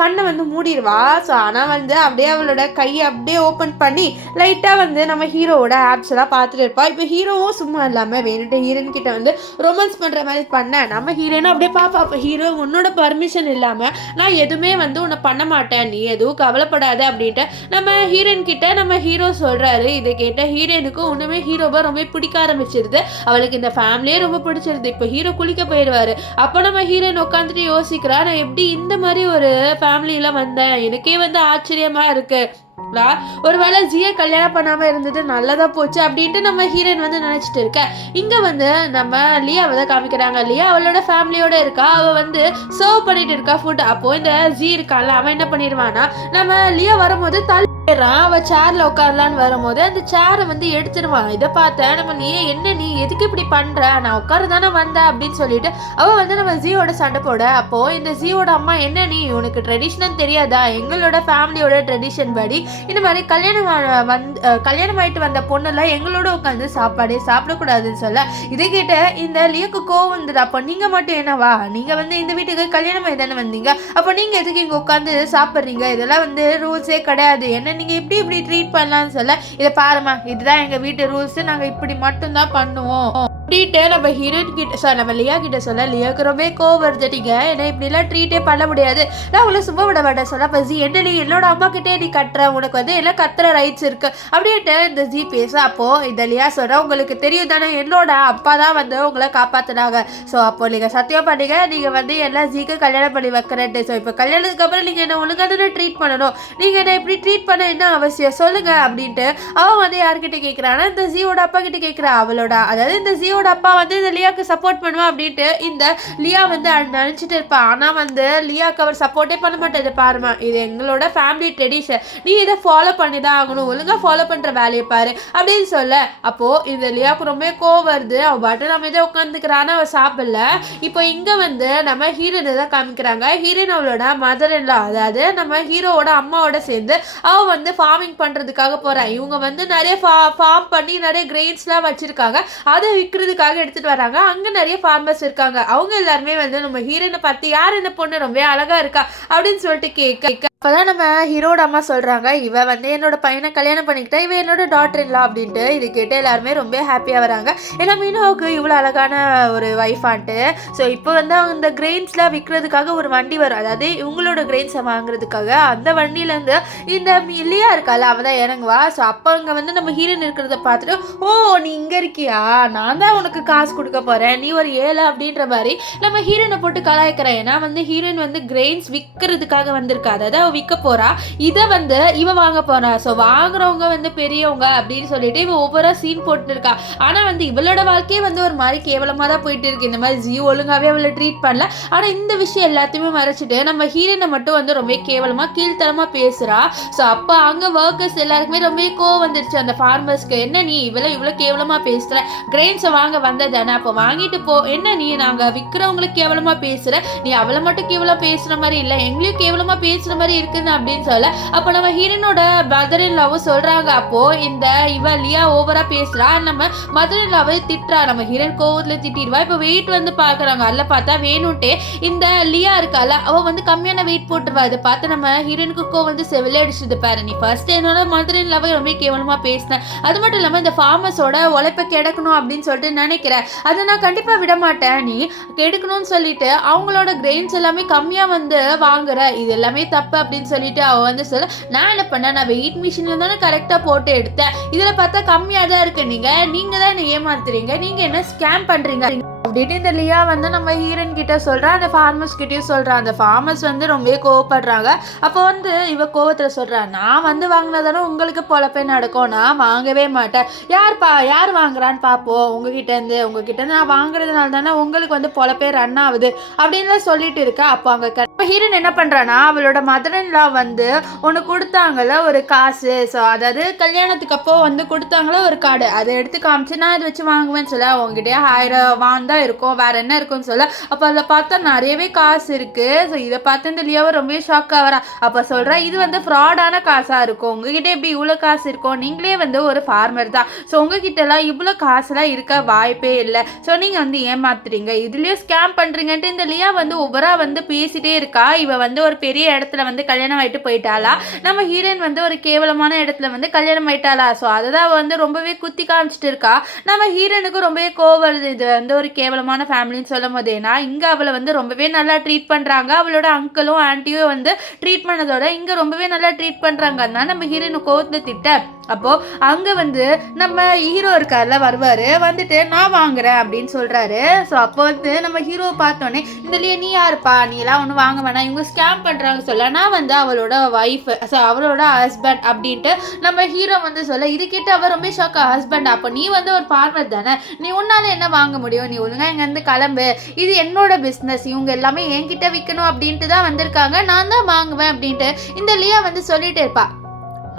கண்ணை வந்து மூடிடுவா. ஸோ ஆனால் வந்து அப்படியே அவளோட கையை அப்படியே ஓப்பன் பண்ணி லைட்டாக வந்து நம்ம ஹீரோவோட ஆப்ஸ் எல்லாம் பார்த்துட்டு இருப்பா. இப்போ ஹீரோவும் சும்மா இல்லாமல் வேணுட்டு ஹீரோயின் கிட்ட வந்து ரொமான்ஸ் பண்ணுற மாதிரி பண்ண நம்ம ஹீரோயினும் அப்படியே பார்ப்பா. அப்போ ஹீரோ உன்னோட பர்மிஷன் இல்லாமல் நான் எதுவுமே வந்து உன்னை பண்ண மாட்டேன், நீ எதுவும் கவலைப்படாத அப்படின்ட்டு நம்ம ஹீரோயின் கிட்ட நம்ம ஹீரோ சொல்கிறாரு. இதை கேட்ட ஹீரோயினுக்கும் ஒன்றுமே ஹீரோவை ரொம்ப பிடிக்க ஆரம்பிச்சிருது, அவளுக்கு இந்த ஃபேமிலியே ரொம்ப பிடிச்சிருது. இப்போ ஹீரோ குளிக்க போயிடுவார். அப்போ நம்ம ஹீரோயின் உட்காந்துட்டு யோசிக்கிறா, நான் எப்படி இந்த மாதிரி ஒரு ஃபேமிலியில் வந்தேன், எனக்கே வந்து ஆச்சரியமாக இருக்குது, ஒருவேளை ஜியை கல்யாணம் பண்ணாம இருந்தது நல்லதா போச்சு அப்படின்ட்டு நம்ம ஹீரோயின் வந்து நினைச்சிட்டு இருக்க. இங்க வந்து நம்ம லியாவை தான் காமிக்கிறாங்க. லியா அவளோட ஃபேமிலியோட இருக்கா, அவ வந்து சர்வ் பண்ணிட்டு இருக்கா ஃபுட். அப்போ இந்த ஜி இருக்கால அவன் என்ன பண்ணிடுவானா, நம்ம லியா வரும்போது அவ சேர்ல உட்காரலான்னு வரும்போது அந்த சேரை வந்து எடுத்துருவான். இதை பார்த்தேன் நம்ம லியா, என்ன நீ எதுக்கு இப்படி பண்ற, நான் உட்கார தானே வந்தேன் அப்படின்னு சொல்லிட்டு அவ வந்து நம்ம ஜியோட சண்டை போட. அப்போ இந்த ஜியோட அம்மா, என்ன நீ உனக்கு ட்ரெடிஷனல் தெரியாதா, எங்களோட ஃபேமிலியோட ட்ரெடிஷன் படி இந்த மாதிரி கல்யாணம் ஆயிட்டு வந்த பொண்ணுலாம் எங்களோட உட்காந்து சாப்பாடே சாப்பிடக்கூடாதுன்னு சொல்ல. இதை கேட்ட இந்த லியோக்கு கோவம் வந்துடு. அப்போ நீங்க மட்டும் என்னவா, நீங்க வந்து இந்த வீட்டுக்கு கல்யாணம் ஆகி தானே வந்தீங்க, அப்போ நீங்க எதுக்கு இங்க உட்காந்து சாப்பிட்றீங்க, இதெல்லாம் வந்து ரூல்ஸே கிடையாது, என்ன நீங்க இப்படி ட்ரீட் பண்ணலாம்னு சொல்ல. இதை பாருமா, இதுதான் எங்க வீட்டு ரூல்ஸ், நாங்க இப்படி மட்டும்தான் பண்ணுவோம் அப்படின்ட்டு நம்ம ஹீரோயின் கிட்ட நம்ம லியா கிட்ட சொல்ல. லியாவுக்கு ரொம்ப கோவம் வருது, நீங்க என்ன இப்படிலாம் ட்ரீட்டே பண்ண முடியாது, நான் உங்களை சும்மா விட மாட்டேன் சொல்ல. அப்போ ஜி, என்ன நீ என்னோட அம்மா கிட்டே நீ கட்டுற, உனக்கு வந்து எல்லாம் கத்துற ரைட்ஸ் இருக்கு அப்படின்ட்டு இந்த ஜி பேச. அப்போ இந்த லியா சொல்ற, உங்களுக்கு தெரியும் தானே என்னோட அப்பா தான் வந்து உங்களை காப்பாத்தினாங்க, ஸோ அப்போ நீங்க சத்தியம் பண்ணீங்க நீங்க வந்து எல்லா ஜிக்கு கல்யாணம் பண்ணி வைக்கிறேன்ட்டு, ஸோ இப்போ கல்யாணத்துக்கு அப்புறம் நீங்க என்ன ஒழுங்காக ட்ரீட் பண்ணணும், நீங்க என்ன எப்படி ட்ரீட் பண்ண என்ன அவசியம் சொல்லுங்க அப்படின்ட்டு அவன் வந்து யார்கிட்ட கேட்கிறான்னா இந்த ஜியோட அப்பா கிட்ட கேட்கிறா. அவளோட அதாவது இந்த ஜியோட அப்பா வந்து இந்த லியாவுக்கு சப்போர்ட் பண்ணுவா அப்படின்ட்டு இந்த லியா வந்து நினைச்சிட்டு இருப்பா. ஆனா வந்து லியாவுக்கு அவர் சப்போர்ட்டே பண்ண மாட்டேது. பாருமா, இது எங்களோட ஃபேமிலி ட்ரெடிஷன், நீ இதை ஃபாலோ பண்ணி தான் ஆகணும், ஒழுங்கா ஃபாலோ பண்ற வேலையை பாரு அப்படின்னு சொல்ல. அப்போ இந்த லியாவுக்கு ரொம்ப கோவம் வருது, அவ பாட்டு நம்ம இதை உட்காந்துக்கிறான்னு அவ சாப்பிடல. இப்போ இங்க வந்து நம்ம ஹீரோயினை தான் காமிக்கிறாங்க. ஹீரோயின் அவளோட மதர் இல்ல, அதாவது நம்ம ஹீரோவோட அம்மாவோட சேர்ந்து அவ வந்து ஃபார்மிங் பண்றதுக்காக போறா. இவங்க வந்து நிறைய ஃபார்ம் பண்ணி நிறைய கிரெயின்ஸ்லாம் வச்சிருக்காங்க, அதை விற்கிறதுக்காக எடுத்துட்டு வராங்க. அங்க நிறைய ஃபார்மர்ஸ் இருக்காங்க, அவங்க எல்லாருமே வந்து நம்ம ஹீரோயினை பார்த்து யார் இந்த பொண்ணு ரொம்ப அழகா இருக்கா அப்படின்னு சொல்லிட்டு கேட்க. அப்போதான் நம்ம ஹீரோட அம்மா சொல்கிறாங்க, இவ வந்து என்னோட பையனை கல்யாணம் பண்ணிக்கிட்டா, இவ என்னோட டாக்டர் இல்லா அப்படின்ட்டு. இது கேட்டு எல்லாருமே ரொம்ப ஹாப்பியாக வராங்க, ஏன்னா மீனோவுக்கு இவ்வளோ அழகான ஒரு ஒய்ஃபான்ட்டு. ஸோ இப்போ வந்து அவங்க இந்த கிரெயின்ஸ்லாம் விற்கிறதுக்காக ஒரு வண்டி வரும், அதாவது இவங்களோட கிரெயின்ஸை வாங்குறதுக்காக அந்த வண்டியிலேருந்து இந்த லியா இருக்கால அவள் தான் இறங்குவா. ஸோ அப்போ அங்கே வந்து நம்ம ஹீரோயின் இருக்கிறத பார்த்துட்டு, ஓ நீ இங்கே இருக்கியா, நான் தான் உனக்கு காசு கொடுக்க போகிறேன், நீ ஒரு ஏழை அப்படின்ற மாதிரி நம்ம ஹீரோயினை போட்டு கலாய்க்கிறேன். ஏன்னா வந்து ஹீரோயின் வந்து கிரெயின்ஸ் விற்கிறதுக்காக வந்திருக்கா, அதாவது விற்க போறா, இதை வந்து இவ வாங்க போறா. ஸோ வாங்குறவங்க வந்து பெரியவங்க அப்படின்னு சொல்லிட்டு இவ ஒவ்வொரு சீன் போட்டு இருக்கா. ஆனா வந்து இவளோட வாழ்க்கையே வந்து ஒரு மாதிரி கேவலமா தான் போயிட்டு இருக்கு, இந்த மாதிரி ஜி ஒழுங்காவே அவளை ட்ரீட் பண்ணல. ஆனா இந்த விஷயம் எல்லாத்தையுமே மறைச்சிட்டு நம்ம ஹீரோயினை மட்டும் வந்து ரொம்ப கேவலமா கீழ்த்தரமா பேசுறா. ஸோ அப்போ அங்க ஒர்க்கர்ஸ் எல்லாருக்குமே ரொம்ப கோவம் வந்துருச்சு, அந்த ஃபார்மர்ஸ்க்கு, என்ன நீ இவ்வளோ கேவலமா பேசுற, கிரெயின்ஸை வாங்க வந்ததானே, அப்போ வாங்கிட்டு போ, என்ன நீ நாங்க விற்கிறவங்களுக்கு கேவலமா பேசுற, நீ அவளை மட்டும் கேவலமா பேசுற மாதிரி இல்லை, எங்களையும் கேவலமா பேசுற மாதிரி இருக்குன்னு அப்படின்னு சொல்ல அப்போ நம்ம ஹீரோனோட மதர் இன் லாவும் சொல்றாங்க. அப்போ இந்த இவ லியா ஓவரா பேசுறா, நம்ம மதர் இன் லாவை திட்டுறா. நம்ம ஹீரோன் கோவத்துல திட்டிடுவா. இப்போ வெயிட் வந்து பாக்குறாங்க. அல்ல பார்த்தா வேணும்ட்டே இந்த லியா இருக்கால அவ வந்து கம்மியான வெயிட் போட்டுருவா. இதை பார்த்து நம்ம ஹீரோனுக்கு கோவம் வந்து செவிலே அடிச்சுது. பாரு, நீ ஃபர்ஸ்ட் என்னோட மதர் இன் லாவை ரொம்ப கேவலமா பேசினேன், அது மட்டும் இல்லாம இந்த ஃபார்மஸோட உழைப்ப கெடுக்கணும் அப்படின்னு சொல்லிட்டு நினைக்கிறேன், அதை நான் கண்டிப்பா விட மாட்டேன். நீ கெடுக்கணும்னு சொல்லிட்டு அவங்களோட கிரெயின்ஸ் எல்லாமே கம்மியா வந்து வாங்குற, இது எல்லாமே தப்பு அப்படின்னு சொல்லிட்டு அவ வந்து சொல்ல, நான் என்ன பண்ண, நான் வெயிட் மிஷின்ல தானே கரெக்டா போட்டு எடுத்தேன், இதுல பார்த்தா கம்மியா தான் இருக்கு, நீங்க தான் என்ன ஏமாத்துறீங்க, நீங்க என்ன ஸ்கேம் பண்றீங்க அப்படின்னு இந்த லியா வந்து நம்ம ஹீரோயின் கிட்ட சொல்றா. அந்த ஃபார்மர்ஸ் கிட்டயும் சொல்றா. அந்த ஃபார்மர்ஸ் வந்து ரொம்பவே கோவப்படுறாங்க. அப்போ வந்து இவ கோவத்துல சொல்றா, நான் வந்து வாங்கினதானே உங்களுக்கு பொழப்பே நடக்கும், நான் வாங்கவே மாட்டேன், யார் வாங்குறான்னு பார்ப்போம், உங்ககிட்ட இருந்து நான் வாங்குறதுனால தானே உங்களுக்கு வந்து பொழப்பே ரன் ஆகுது அப்படின்னு சொல்லிட்டு இருக்கா. அப்போ அங்க ஹீரோயின் என்ன பண்றானா, அவளோட மதர் இன் லா வந்து ஒன்று கொடுத்தாங்கல்ல ஒரு காசு, ஸோ அதாவது கல்யாணத்துக்கு அப்போ வந்து கொடுத்தாங்களா ஒரு கார்டு, அதை எடுத்து காமிச்சு நான் அதை வச்சு வாங்குவேன்னு சொல்ல, உங்ககிட்டயே 1000 தான் இருக்கும், வேற என்ன இருக்குன்னு சொல்ல. அப்போ அதில் பார்த்தா நிறையவே காசு இருக்கு. ஸோ இதை பார்த்து இந்த லியாவை ரொம்பவே ஷாக் ஆகிறா. அப்போ சொல்றா, இது வந்து ஃப்ராடான காசா இருக்கும், உங்ககிட்ட எப்படி இவ்வளோ காசு இருக்கும், நீங்களே வந்து ஒரு ஃபார்மர் தான், ஸோ உங்ககிட்ட எல்லாம் இவ்வளோ காசுலாம் இருக்க வாய்ப்பே இல்லை, ஸோ நீங்க வந்து ஏமாத்துறீங்க, இதுலயும் ஸ்கேம் பண்றீங்கன்ட்டு இந்த லியா வந்து ஒவ்வொரு வந்து பேசிட்டே இருக்கா. இவ வந்து ஒரு பெரிய இடத்துல வந்து கல்யாணம் ஆயிட்டு போயிட்டாளா, நம்ம ஹீரோயின் வந்து ஒரு கேவலமான இடத்துல வந்து கல்யாணம் ஆயிட்டாளா, ஸோ அதை வந்து ரொம்பவே குத்தி காமிச்சிட்டு இருக்கா. நம்ம ஹீரோனுக்கு ரொம்பவே கோவம் வருது. இது வந்து ஒரு கேவலமான ஃபேமிலின்னு சொல்லும் போது, ஏன்னா இங்க அவளை வந்து ரொம்பவே நல்லா ட்ரீட் பண்றாங்க, அவளோட அங்கிளும் ஆன்ட்டியும் வந்து ட்ரீட் பண்ணதோட இங்க ரொம்பவே நல்லா ட்ரீட் பண்றாங்க. அதனால நம்ம ஹீரோயின் கோவத்துல திட்ட. அப்போ அங்க வந்து நம்ம ஹீரோ இருக்கார்ல வருவாரு, வந்துட்டு நான் வாங்குறேன் அப்படின்னு சொல்றாரு. ஸோ அப்போ வந்து நம்ம ஹீரோவை பார்த்தோன்னே, இந்த லியா நீ யாருப்பா, நீ எல்லாம் ஒன்றும் வாங்க வேணாம், இவங்க ஸ்கேம் பண்றாங்க சொல்ல, நான் வந்து அவளோட ஒய்ஃப், ஸோ அவளோட ஹஸ்பண்ட் அப்படின்ட்டு நம்ம ஹீரோ வந்து சொல்ல, இது கிட்ட அவர் ரொம்ப ஷாக்கா, ஹஸ்பண்ட், அப்போ நீ வந்து ஒரு பார்ட்னர் தானே, நீ உன்னால என்ன வாங்க முடியும், நீ ஒழுங்கா இங்க இருந்து கிளம்பு, இது என்னோட பிஸ்னஸ், இவங்க எல்லாமே என்கிட்ட விற்கணும் அப்படின்ட்டு தான் வந்திருக்காங்க, நான் தான் வாங்குவேன் அப்படின்ட்டு இந்த லியா வந்து சொல்லிட்டு இருப்பா.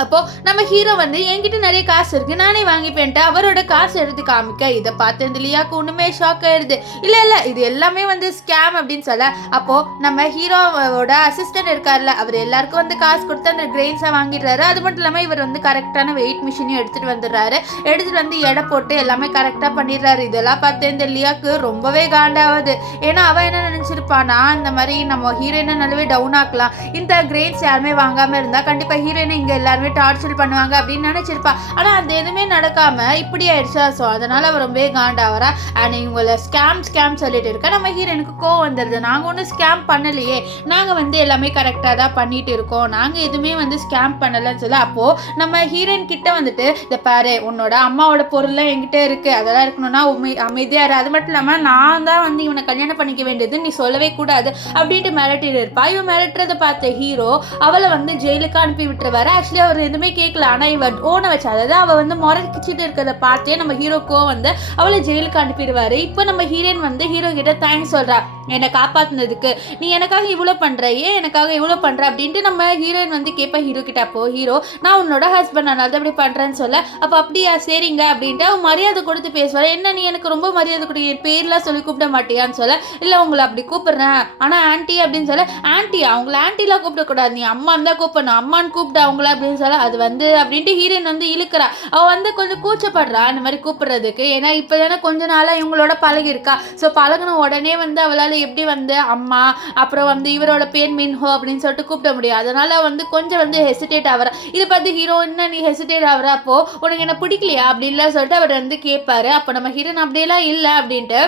அப்போ நம்ம ஹீரோ வந்து என்கிட்ட நிறைய காசு இருக்கு, நானே வாங்கிப்பேன்ட்டு அவரோட காசு எடுத்து காமிக்க, இதை பார்த்து இந்த லியாக்கு ஒண்ணுமே ஷாக் ஆயிடுது. இல்ல இது எல்லாமே வந்து ஸ்கேம் அப்படின்னு சொல்ல, அப்போ நம்ம ஹீரோவோட அசிஸ்டன்ட் இருக்காருல்ல, அவர் எல்லாருக்கும் வந்து காசு கொடுத்து அந்த கிரெயின்ஸா வாங்கிடுறாரு. அது மட்டும் இல்லாம இவர் வந்து கரெக்டான வெயிட் மிஷினையும் எடுத்துட்டு வந்துடுறாரு, எடுத்துட்டு வந்து எடை போட்டு எல்லாமே கரெக்டா பண்ணிடுறாரு. இதெல்லாம் பார்த்து இந்த லியாக்கு ரொம்பவே காண்டாவது. ஏன்னா அவன் என்ன நினைச்சிருப்பானா, இந்த மாதிரி நம்ம ஹீரோயினை நல்லாவே டவுன் ஆக்கலாம், இந்த கிரெயின்ஸ் யாருமே வாங்காம இருந்தா கண்டிப்பா ஹீரோயினை இங்க எல்லாருமே டார்ச்சர் பண்ணுவாங்க அப்படின்னு நினைச்சிருப்பா. ஆனா அது எதுவுமே நடக்காம இப்படி ஆயிடுச்சா. ஸோ அதனால அவர் ரொம்பவே காண்டாவரா. அண்ட் இவங்களை ஸ்கேம் சொல்லிட்டு இருக்கா. நம்ம ஹீரோனுக்கு கோவம் வந்துடுது, நாங்க ஒன்றும் ஸ்கேம் பண்ணலையே, நாங்க வந்து எல்லாமே கரெக்டாக தான் பண்ணிட்டு இருக்கோம், நாங்க எதுவுமே வந்து ஸ்கேம் பண்ணலன்னு சொல்ல. அப்போ நம்ம ஹீரோயின் கிட்ட வந்துட்டு, இந்த பாரு உன்னோட அம்மாவோட பொருள்லாம் என்கிட்ட இருக்கு, அதெல்லாம் இருக்கணும்னா அமைதியா இரு, அது மட்டும் இல்லாம நான் தான் வந்து இவனை கல்யாணம் பண்ணிக்க வேண்டியது நீ சொல்லவே கூடாது அப்படின்ட்டு மிரட்டிட்டு இருப்பா. இவன் மிரட்டுறதை பார்த்த ஹீரோ அவளை வந்து ஜெயிலுக்கு அனுப்பி விட்டுருவாரு. ஆக்சுவலி அவர் எதுவுமே கேட்கல, ஆனா இவ ஓன வச்சு, அதாவது அவ வந்து முறைச்சிட்டு இருக்கிறத பார்த்தே நம்ம ஹீரோக்கோ வந்து அவளை ஜெயிலுக்கு அனுப்பிடுவாரு. இப்போ நம்ம ஹீரோயின் வந்து ஹீரோ கிட்ட தேங்க்ஸ் சொல்றா, என்னை காப்பாத்துனதுக்கு, நீ எனக்காக இவ்வளோ பண்ற, ஏன் எனக்காக இவ்வளோ பண்ற அப்படின்ட்டு நம்ம ஹீரோயின் வந்து கேட்பா ஹீரோ கிட்ட. அப்போ ஹீரோ, நான் உன்னோட ஹஸ்பண்ட், அதனால அப்படி பண்றேன்னு சொல்ல, அப்போ அப்படியா சரிங்க அப்படின்ட்டு அவன் மரியாதை கொடுத்து பேசுவாரு. என்ன நீ எனக்கு ரொம்ப மரியாதை கொடு, என் பேர்லாம் சொல்லி கூப்பிட மாட்டியான்னு சொல்ல, இல்லை உங்களை அப்படி கூப்பிடுறேன், ஆனா ஆன்ட்டி அப்படின்னு சொல்ல, ஆன்ட்டி அவங்கள ஆன்ட்டிலாம் கூப்பிடக்கூடாது, நீ அம்மான்னு தான் கூப்பிடணும், அம்மான்னு கூப்பிட்டு அவங்கள அப்படின்னு சொல்ல, அது வந்து அப்படின்ட்டு ஹீரோயின் வந்து இழுக்கிறா. அவ வந்து கொஞ்சம் கூச்சப்படுறா இந்த மாதிரி கூப்பிடுறதுக்கு, ஏன்னா இப்போதானே கொஞ்ச நாளா இவங்களோட பழகி இருக்கா. ஸோ பழகின உடனே வந்து அவளால் எப்படி வந்து அம்மா அப்புறம் வந்து இவரோட பேர் மின்ஹோ அப்படின்னு சொல்லிட்டு கூப்பிட முடியும். அதனால வந்து கொஞ்சம் வந்து ஹெசிடேட் ஆகிறா. இதை பார்த்து ஹீரோ, என்ன நீ ஹெசிடேட் ஆகிற, அப்போ உனக்கு என்ன பிடிக்கலையா அப்படின்லாம் சொல்லிட்டு அவர் வந்து கேட்பாரு. அப்போ நம்ம ஹீரோயின் அப்படியெல்லாம் இல்லை அப்படின்ட்டு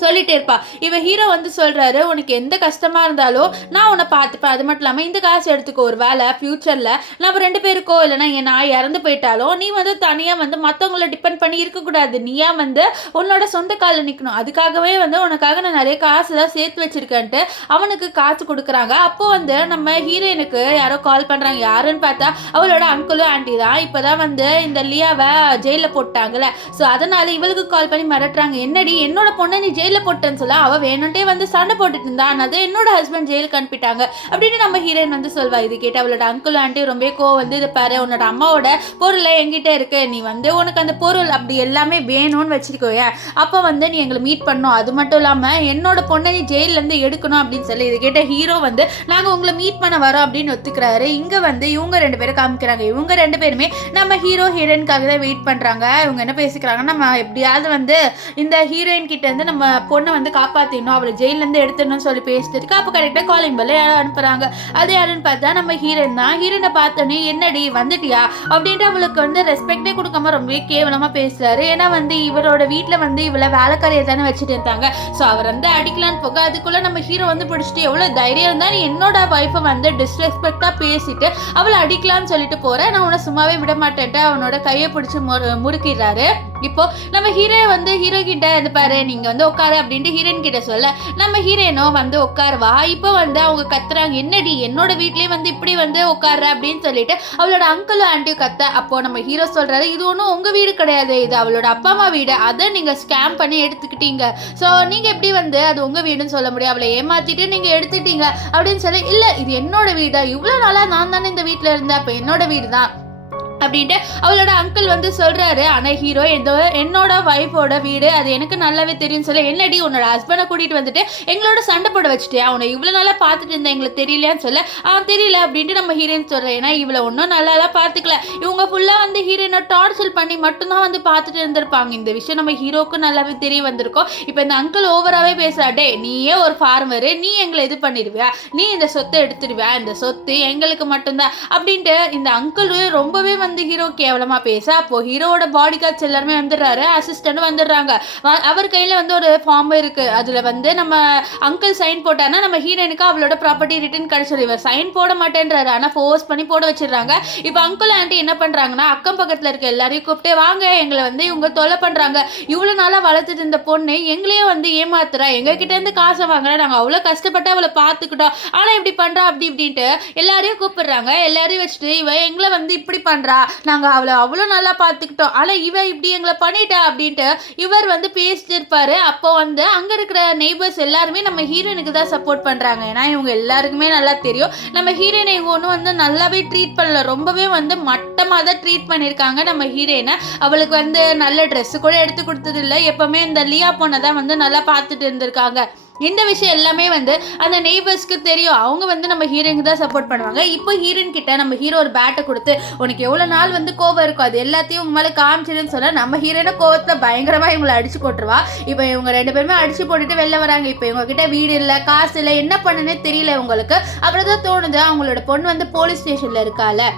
சொல்லிட்டே இருப்பா. இவன் ஹீரோ வந்து சொல்றாரு, உனக்கு எந்த கஷ்டமா இருந்தாலும் நான் உன்னை பார்த்துப்பேன், அது மட்டும் இல்லாமல் இந்த காசு எடுத்துக்கோ, ஒரு வேலை ஃபியூச்சர்ல நம்ம 2 பேருக்கோ இல்லைன்னா நான் இறந்து போயிட்டாலும் நீ வந்து தனியா வந்து மற்றவங்கள டிபெண்ட் பண்ணி இருக்கக்கூடாது, நீயா வந்து உன்னோட சொந்த காலில் நிற்கணும், அதுக்காகவே வந்து உனக்காக நான் நிறைய காசு தான் சேர்த்து வச்சிருக்கேன்ட்டு அவனுக்கு காசு கொடுக்குறாங்க. அப்போ வந்து நம்ம ஹீரோயினுக்கு யாரோ கால் பண்றாங்க. யாருன்னு பார்த்தா அவளோட அங்கிளும் ஆன்ட்டி தான். இப்போதான் வந்து இந்த லியாவை ஜெயிலில் போட்டாங்கல்ல, ஸோ அதனால இவளுக்கு கால் பண்ணி மிரட்டுறாங்க, என்னடி என்னோட பொண்ணை நீ ஜெயில ஜெயிலில் போட்டேன்னு சொல்ல அவள் வேணும்ட்டே வந்து சண்டை போட்டுட்டு இருந்தா. அது என்னோட ஹஸ்பண்ட் ஜெயிலுக்கு அனுப்பிட்டாங்க அப்படின்னு நம்ம ஹீரோயின் வந்து சொல்வா. இது கேட்டு அவளோட அங்கிள் ஆண்டி ரொம்ப கோவம் வந்து, இதை பாரு உன்னோட அம்மாவோட பொருள் என்கிட்ட இருக்கு, நீ வந்து உனக்கு அந்த பொருள் அப்படி எல்லாமே வேணும்னு வச்சுக்கோய, அப்போ வந்து நீ எங்களை மீட் பண்ணணும், அது மட்டும் இல்லாமல் என்னோட பொண்ணை நீ ஜெயிலேருந்து எடுக்கணும் அப்படின்னு சொல்லி இது கேட்ட ஹீரோ வந்து நாங்கள் உங்களை மீட் பண்ண வரோம் அப்படின்னு ஒத்துக்கிறாரு. இங்கே வந்து இவங்க 2 பேரும் காமிக்கிறாங்க. இவங்க 2 பேருமே நம்ம ஹீரோ ஹீரோயினுக்காக தான் வெயிட் பண்ணுறாங்க. இவங்க என்ன பேசிக்கிறாங்க, நம்ம எப்படியாவது வந்து இந்த ஹீரோயின் கிட்ட இருந்து நம்ம பொண்ணை வந்து காப்பாற்றிடணும், அவளை ஜெயிலேருந்து எடுத்துடணும்னு சொல்லி பேசிட்டு அப்போ கரெக்டாக காலிங் பெல்ல அனுப்புகிறாங்க. அது யாருன்னு பார்த்தா நம்ம ஹீரோயின் தான். ஹீரோயினை பார்த்தோன்னே என்னடி வந்துட்டியா அப்படின்ட்டு அவளுக்கு வந்து ரெஸ்பெக்டே கொடுக்காம ரொம்பவே கேவலமாக பேசுறாரு. ஏன்னா வந்து இவரோட வீட்டில் வந்து இவளை வேலைக்காரியை தானே வச்சுட்டு இருந்தாங்க. ஸோ அவர் வந்து அடிக்கலான்னு போக அதுக்குள்ளே நம்ம ஹீரோ வந்து பிடிச்சிட்டு எவ்வளோ தைரியம் இருந்தால் நீ என்னோட ஒய்ஃபை வந்து டிஸ்ரெஸ்பெக்டாக பேசிட்டு அவளை அடிக்கலான்னு சொல்லிட்டு போகிறேன், நான் உன்னை சும்மாவே விட மாட்டேன்ட்டு அவனோட கையை பிடிச்சி முறுக்கிடுறாரு. இப்போ நம்ம ஹீரோ வந்து ஹீரோ கிட்ட இது பாரு நீங்க வந்து உட்காரு அப்படின்ட்டு ஹீரோயின் கிட்ட சொல்ல நம்ம ஹீரோயினோ வந்து உட்காருவா. இப்போ வந்து அவங்க கத்துறாங்க, என்னடி என்னோட வீட்லயே வந்து இப்படி வந்து உட்காரு அப்படின்னு சொல்லிட்டு அவளோட அங்கிளும் ஆண்டியும் கத்த. அப்போ நம்ம ஹீரோ சொல்றாரு, இது ஒன்றும் உங்க வீடு கிடையாது, இது அவளோட அப்பா அம்மா வீடு, அதை நீங்க ஸ்கேம் பண்ணி எடுத்துக்கிட்டீங்க. ஸோ நீங்க எப்படி வந்து அது உங்க வீடுன்னு சொல்ல முடியும், அவளை ஏமாத்திட்டு நீங்க எடுத்துட்டீங்க அப்படின்னு சொல்லி, இல்ல இது என்னோட வீடு, இவ்வளவு நாளா நான் தானே இந்த வீட்டுல இருந்தேன், அப்ப என்னோட வீடு தான் அப்படின்ட்டு அவளோட அங்கிள் வந்து சொல்றாரு. ஆனால் ஹீரோ என்னோட ஒய்ஃபோட வீடு, அது எனக்கு நல்லாவே தெரியும் சொல்ல, என்னடி உன்னோட ஹஸ்பண்டை கூட்டிட்டு வந்துட்டு எங்களோட சண்டை போட வச்சுட்டே, அவனை இவ்வளோ நாளாக பார்த்துட்டு இருந்தேன் எங்களுக்கு தெரியலையான்னு சொல்ல, தெரியல அப்படின்ட்டு நம்ம ஹீரோயின் சொல்கிறேன். ஏன்னா இவளை ஒன்றும் நல்லாலாம் பார்த்துக்கல, இவங்க ஃபுல்லாக வந்து ஹீரோயினை டார்ச்சர் பண்ணி மட்டும்தான் வந்து பார்த்துட்டு இருந்திருப்பாங்க. இந்த விஷயம் நம்ம ஹீரோவுக்கு நல்லாவே தெரிய வந்திருக்கோம். இப்போ இந்த அங்கிள் ஓவராகவே பேசுறாடே, நீயே ஒரு ஃபார்மரு, நீ எங்களை இது பண்ணிடுவியா, நீ இந்த சொத்தை எடுத்துடுவியா, இந்த சொத்து எங்களுக்கு மட்டும்தான் அப்படின்ட்டு இந்த அங்கிள் ரொம்பவே வந்து ஹீரோ கேவலமா பேச. அப்போ ஹீரோவோட பாடி கார்ட்ஸ் எல்லாருமே வந்துடுறாரு, அசிஸ்டன்ட் வந்துடுறாங்க. அவர் கையில வந்து ஒரு ஃபார்ம் இருக்கு, அதுல வந்து நம்ம அங்கிள் சைன் போட்டானா நம்ம ஹீரோயினுக்கு அவளோட ப்ராப்பர்ட்டி ரிட்டர்ன் கிடைச்சிடும். இவர் சைன் போட மாட்டேன்றாரு, ஆனா ஃபோர்ஸ் பண்ணி போட வச்சிடுறாங்க. இப்போ அங்கிள் ஆண்டி என்ன பண்றாங்கன்னா அக்கம் பக்கத்துல இருக்க எல்லாரையும் கூப்பிட்டு, வாங்க எங்களை வந்து இவங்க தொலை பண்றாங்க, இவ்வளவு நாளா வளர்த்துட்டு இருந்த பொண்ணு எங்களையே வந்து ஏமாத்துறா, எங்க கிட்ட இருந்து காசை வாங்குறா, நாங்க அவ்வளவு கஷ்டப்பட்டு அவளை பார்த்துக்கிட்டோம், ஆனா இப்படி பண்றா அப்படி இப்படின்ட்டு எல்லாரையும் கூப்பிடுறாங்க. எல்லாரையும் வச்சுட்டு இவ எங்களை வந்து இப்படி பண்றா, நாங்கள் அவளை அவ்வளோ நல்லா பார்த்துக்கிட்டோம், ஆனால் இவ இப்படி எங்களை பண்ணிட்டா அப்படின்ட்டு இவர் வந்து பேசிட்டு இருப்பாரு. அப்போ வந்து அங்கே இருக்கிற நெய்பர்ஸ் எல்லாருமே நம்ம ஹீரோயினுக்கு தான் சப்போர்ட் பண்ணுறாங்க. ஏன்னா இவங்க எல்லாருக்குமே நல்லா தெரியும் நம்ம ஹீரோயினை இவங்க ஒன்றும் வந்து நல்லாவே ட்ரீட் பண்ணல, ரொம்பவே வந்து மட்டமாக தான் ட்ரீட் பண்ணியிருக்காங்க நம்ம ஹீரோயினை. அவளுக்கு வந்து நல்ல ட்ரெஸ்ஸு கூட எடுத்து கொடுத்தது இல்லை, எப்போவுமே இந்த லியா பொண்ணை தான் வந்து நல்லா பார்த்துட்டு இருந்திருக்காங்க. இந்த விஷயம் எல்லாமே வந்து அந்த நெய்பர்ஸ்க்கு தெரியும், அவங்க வந்து நம்ம ஹீரோயினுக்கு தான் சப்போர்ட் பண்ணுவாங்க. இப்போ ஹீரோயின் கிட்ட நம்ம ஹீரோ ஒரு பேட்டை கொடுத்து, உனக்கு எவ்வளோ நாள் வந்து கோவம் இருக்கும் அது எல்லாத்தையும் உங்க மேலே காமிச்சிடுன்னு சொன்னால் நம்ம ஹீரோயினை கோவத்தில் பயங்கரமாக இவங்களை அடிச்சு போட்டுருவா. இப்போ இவங்க 2 பேருமே அடிச்சு போட்டுட்டு வெளில வராங்க. இப்போ இவங்க கிட்ட வீடு இல்லை, காசு இல்லை, என்ன பண்ணுன்னே தெரியல இவங்களுக்கு. அப்புறம் தான் தோணுது அவங்களோட பொண்ணு வந்து போலீஸ் ஸ்டேஷனில் இருக்கால,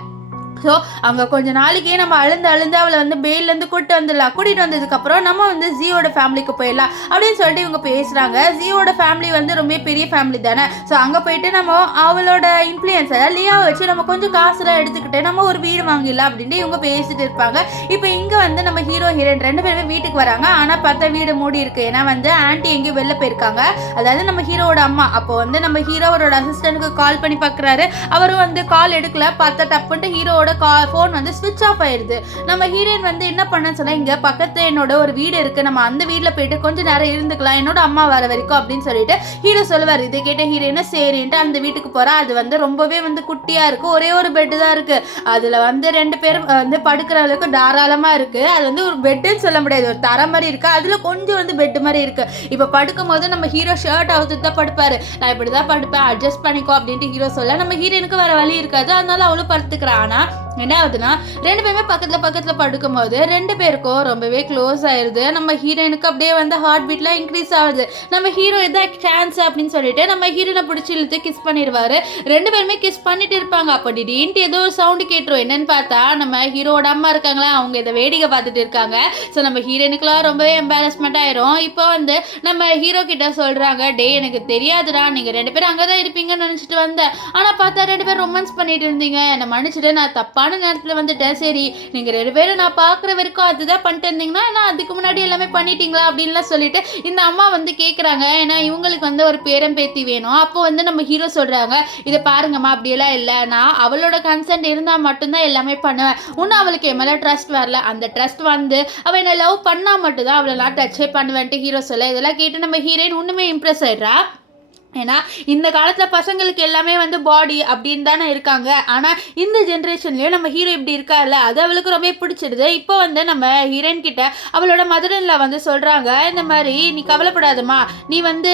ஸோ அங்கே கொஞ்சம் நாளைக்கே நம்ம அழுந்து அவளை வந்து பெயிலேருந்து கூப்பிட்டு வந்துடலாம். கூட்டிகிட்டு வந்ததுக்கப்புறம் நம்ம வந்து ஜியோட ஃபேமிலிக்கு போயிடலாம் அப்படின்னு சொல்லிட்டு இவங்க பேசுகிறாங்க. ஜியோட ஃபேமிலி வந்து ரொம்ப பெரிய ஃபேமிலி தானே. ஸோ அங்கே போயிட்டு நம்ம அவளோட இன்ஃப்ளூயன்ஸை லியாவை வச்சு நம்ம கொஞ்சம் காசுலாம் எடுத்துக்கிட்டு நம்ம ஒரு வீடு வாங்கிடலாம் அப்படின்ட்டு இவங்க பேசிட்டு இருப்பாங்க. இப்போ இங்கே வந்து நம்ம ஹீரோ ஹீரோயின் 2 பேருமே வீட்டுக்கு வராங்க. ஆனால் பார்த்தா வீடு மூடி இருக்கு, ஏன்னா வந்து ஆன்ட்டி எங்கேயும் வெளில போயிருக்காங்க, அதாவது நம்ம ஹீரோவோட அம்மா. அப்போ வந்து நம்ம ஹீரோவோட அசிஸ்டன்ட்டுக்கு கால் பண்ணி பார்க்குறாரு, அவரும் வந்து கால் எடுக்கல. பார்த்தா டப்புன்ட்டு ஹீரோவோட ஃபோன் வந்து ஸ்விட்ச் ஆஃப் ஆயிடுது. நம்ம ஹீரோயின் வந்து என்ன பண்ண சொன்னா, இங்க பக்கத்துல என்னோட ஒரு வீடு இருக்கு, நம்ம அந்த வீட்டுல போயிட்டு கொஞ்ச நேரம் இருந்துக்கலாம் என்னோட அம்மா வர வரைக்கும் அப்படின்னு சொல்லிட்டு ஹீரோ சொல்லுவார். இதை கேட்ட ஹீரோயினை சரின்ட்டு அந்த வீட்டுக்கு போறா. அது வந்து ரொம்பவே வந்து குட்டியா இருக்கு, ஒரே ஒரு பெட்டு தான் இருக்கு, அதுல வந்து 2 பேரும் வந்து படுக்கிற அளவுக்கு தாராளமா இருக்கு. அது வந்து ஒரு பெட்டுன்னு சொல்ல முடியாது, ஒரு தர மாதிரி இருக்கு, அதுல கொஞ்சம் வந்து பெட் மாதிரி இருக்கு. இப்ப படுக்கும் போது நம்ம ஹீரோ ஷர்ட் அவுத்துட்டு தான் படுப்பாரு. நான் இப்படிதான் படுப்பேன், அட்ஜஸ்ட் பண்ணிக்கோ அப்படின்ட்டு ஹீரோ சொல்ல, நம்ம ஹீரோயினுக்கு வேற வழி இருக்காது, அதனால அவளும் படுத்துக்கிறா. ஆனா என்ன ஆகுதுன்னா 2 பேருமே பக்கத்துல படுக்கும் போது 2 பேருக்கும் ரொம்பவே க்ளோஸ் ஆயிருது. நம்ம ஹீரோயினுக்கு அப்படியே வந்து ஹார்ட் பீட்லாம் இன்க்ரீஸ் ஆகுது. நம்ம ஹீரோ இதான் சான்ஸ் அப்படின்னு சொல்லிட்டு நம்ம ஹீரோனை பிடிச்சி இழுத்து கிஸ் பண்ணிடுவாரு. 2 பேருமே கிஸ் பண்ணிட்டு இருப்பாங்க. அப்போ திடீர்னு ஏதோ ஒரு சவுண்டு கேட்டுரும். என்னன்னு பார்த்தா நம்ம ஹீரோட அம்மா இருக்காங்களா, அவங்க இதை வேடிக்கை பார்த்துட்டு இருக்காங்க. ஸோ நம்ம ஹீரோயினுக்குலாம் ரொம்பவே எம்பாரஸ்மெண்ட் ஆயிரும். இப்போ வந்து நம்ம ஹீரோ கிட்ட சொல்றாங்க, டே எனக்கு தெரியாதுடா, நீங்க 2 பேரும் அங்கதான் இருப்பீங்கன்னு நினைச்சிட்டு வந்தேன், ஆனா பார்த்தா 2 பேரும் ரொமான்ஸ் பண்ணிட்டு இருந்தீங்க, என்னை மன்னிச்சுட்டு, நான் தப்பா தப்பான நேரத்தில் வந்துட்டேன். சரி நீங்கள் 2 பேரும் நான் பார்க்குற வரைக்கும் அதுதான் பண்ணிட்டு இருந்தீங்கன்னா நான் அதுக்கு முன்னாடி எல்லாமே பண்ணிட்டீங்களா அப்படின்லாம் சொல்லிட்டு இந்த அம்மா வந்து கேட்குறாங்க. ஏன்னா இவங்களுக்கு வந்து ஒரு பேரம் பேத்தி வேணும். அப்போ வந்து நம்ம ஹீரோ சொல்கிறாங்க, இதை பாருங்கம்மா அப்படியெல்லாம் இல்லை, நான் அவளோட கன்சென்ட் இருந்தால் மட்டும்தான் எல்லாமே பண்ணுவேன். இன்னும் அவளுக்கு என் மேலே ட்ரஸ்ட் வரல, அந்த ட்ரஸ்ட் வந்து அவள் என்னை லவ் பண்ணால் மட்டும்தான் அவளை நான் டச்சே பண்ணுவேன்ட்டு ஹீரோ சொல்ல இதெல்லாம் கேட்டு நம்ம ஹீரோயின் ஒன்றுமே இம்ப்ரெஸ் ஆயிடுறா. ஏன்னா இந்த காலத்தில் பசங்களுக்கு எல்லாமே வந்து பாடி அப்படின்னு தானே இருக்காங்க. ஆனால் இந்த ஜென்ரேஷன்லேயும் நம்ம ஹீரோ இப்படி இருக்கார்ல அது அவளுக்கு ரொம்ப பிடிச்சிடுது. இப்போ வந்து நம்ம ஹீரோயின் கிட்ட அவளோட மதரின்ல வந்து சொல்கிறாங்க, இந்த மாதிரி நீ கவலைப்படாதம்மா, நீ வந்து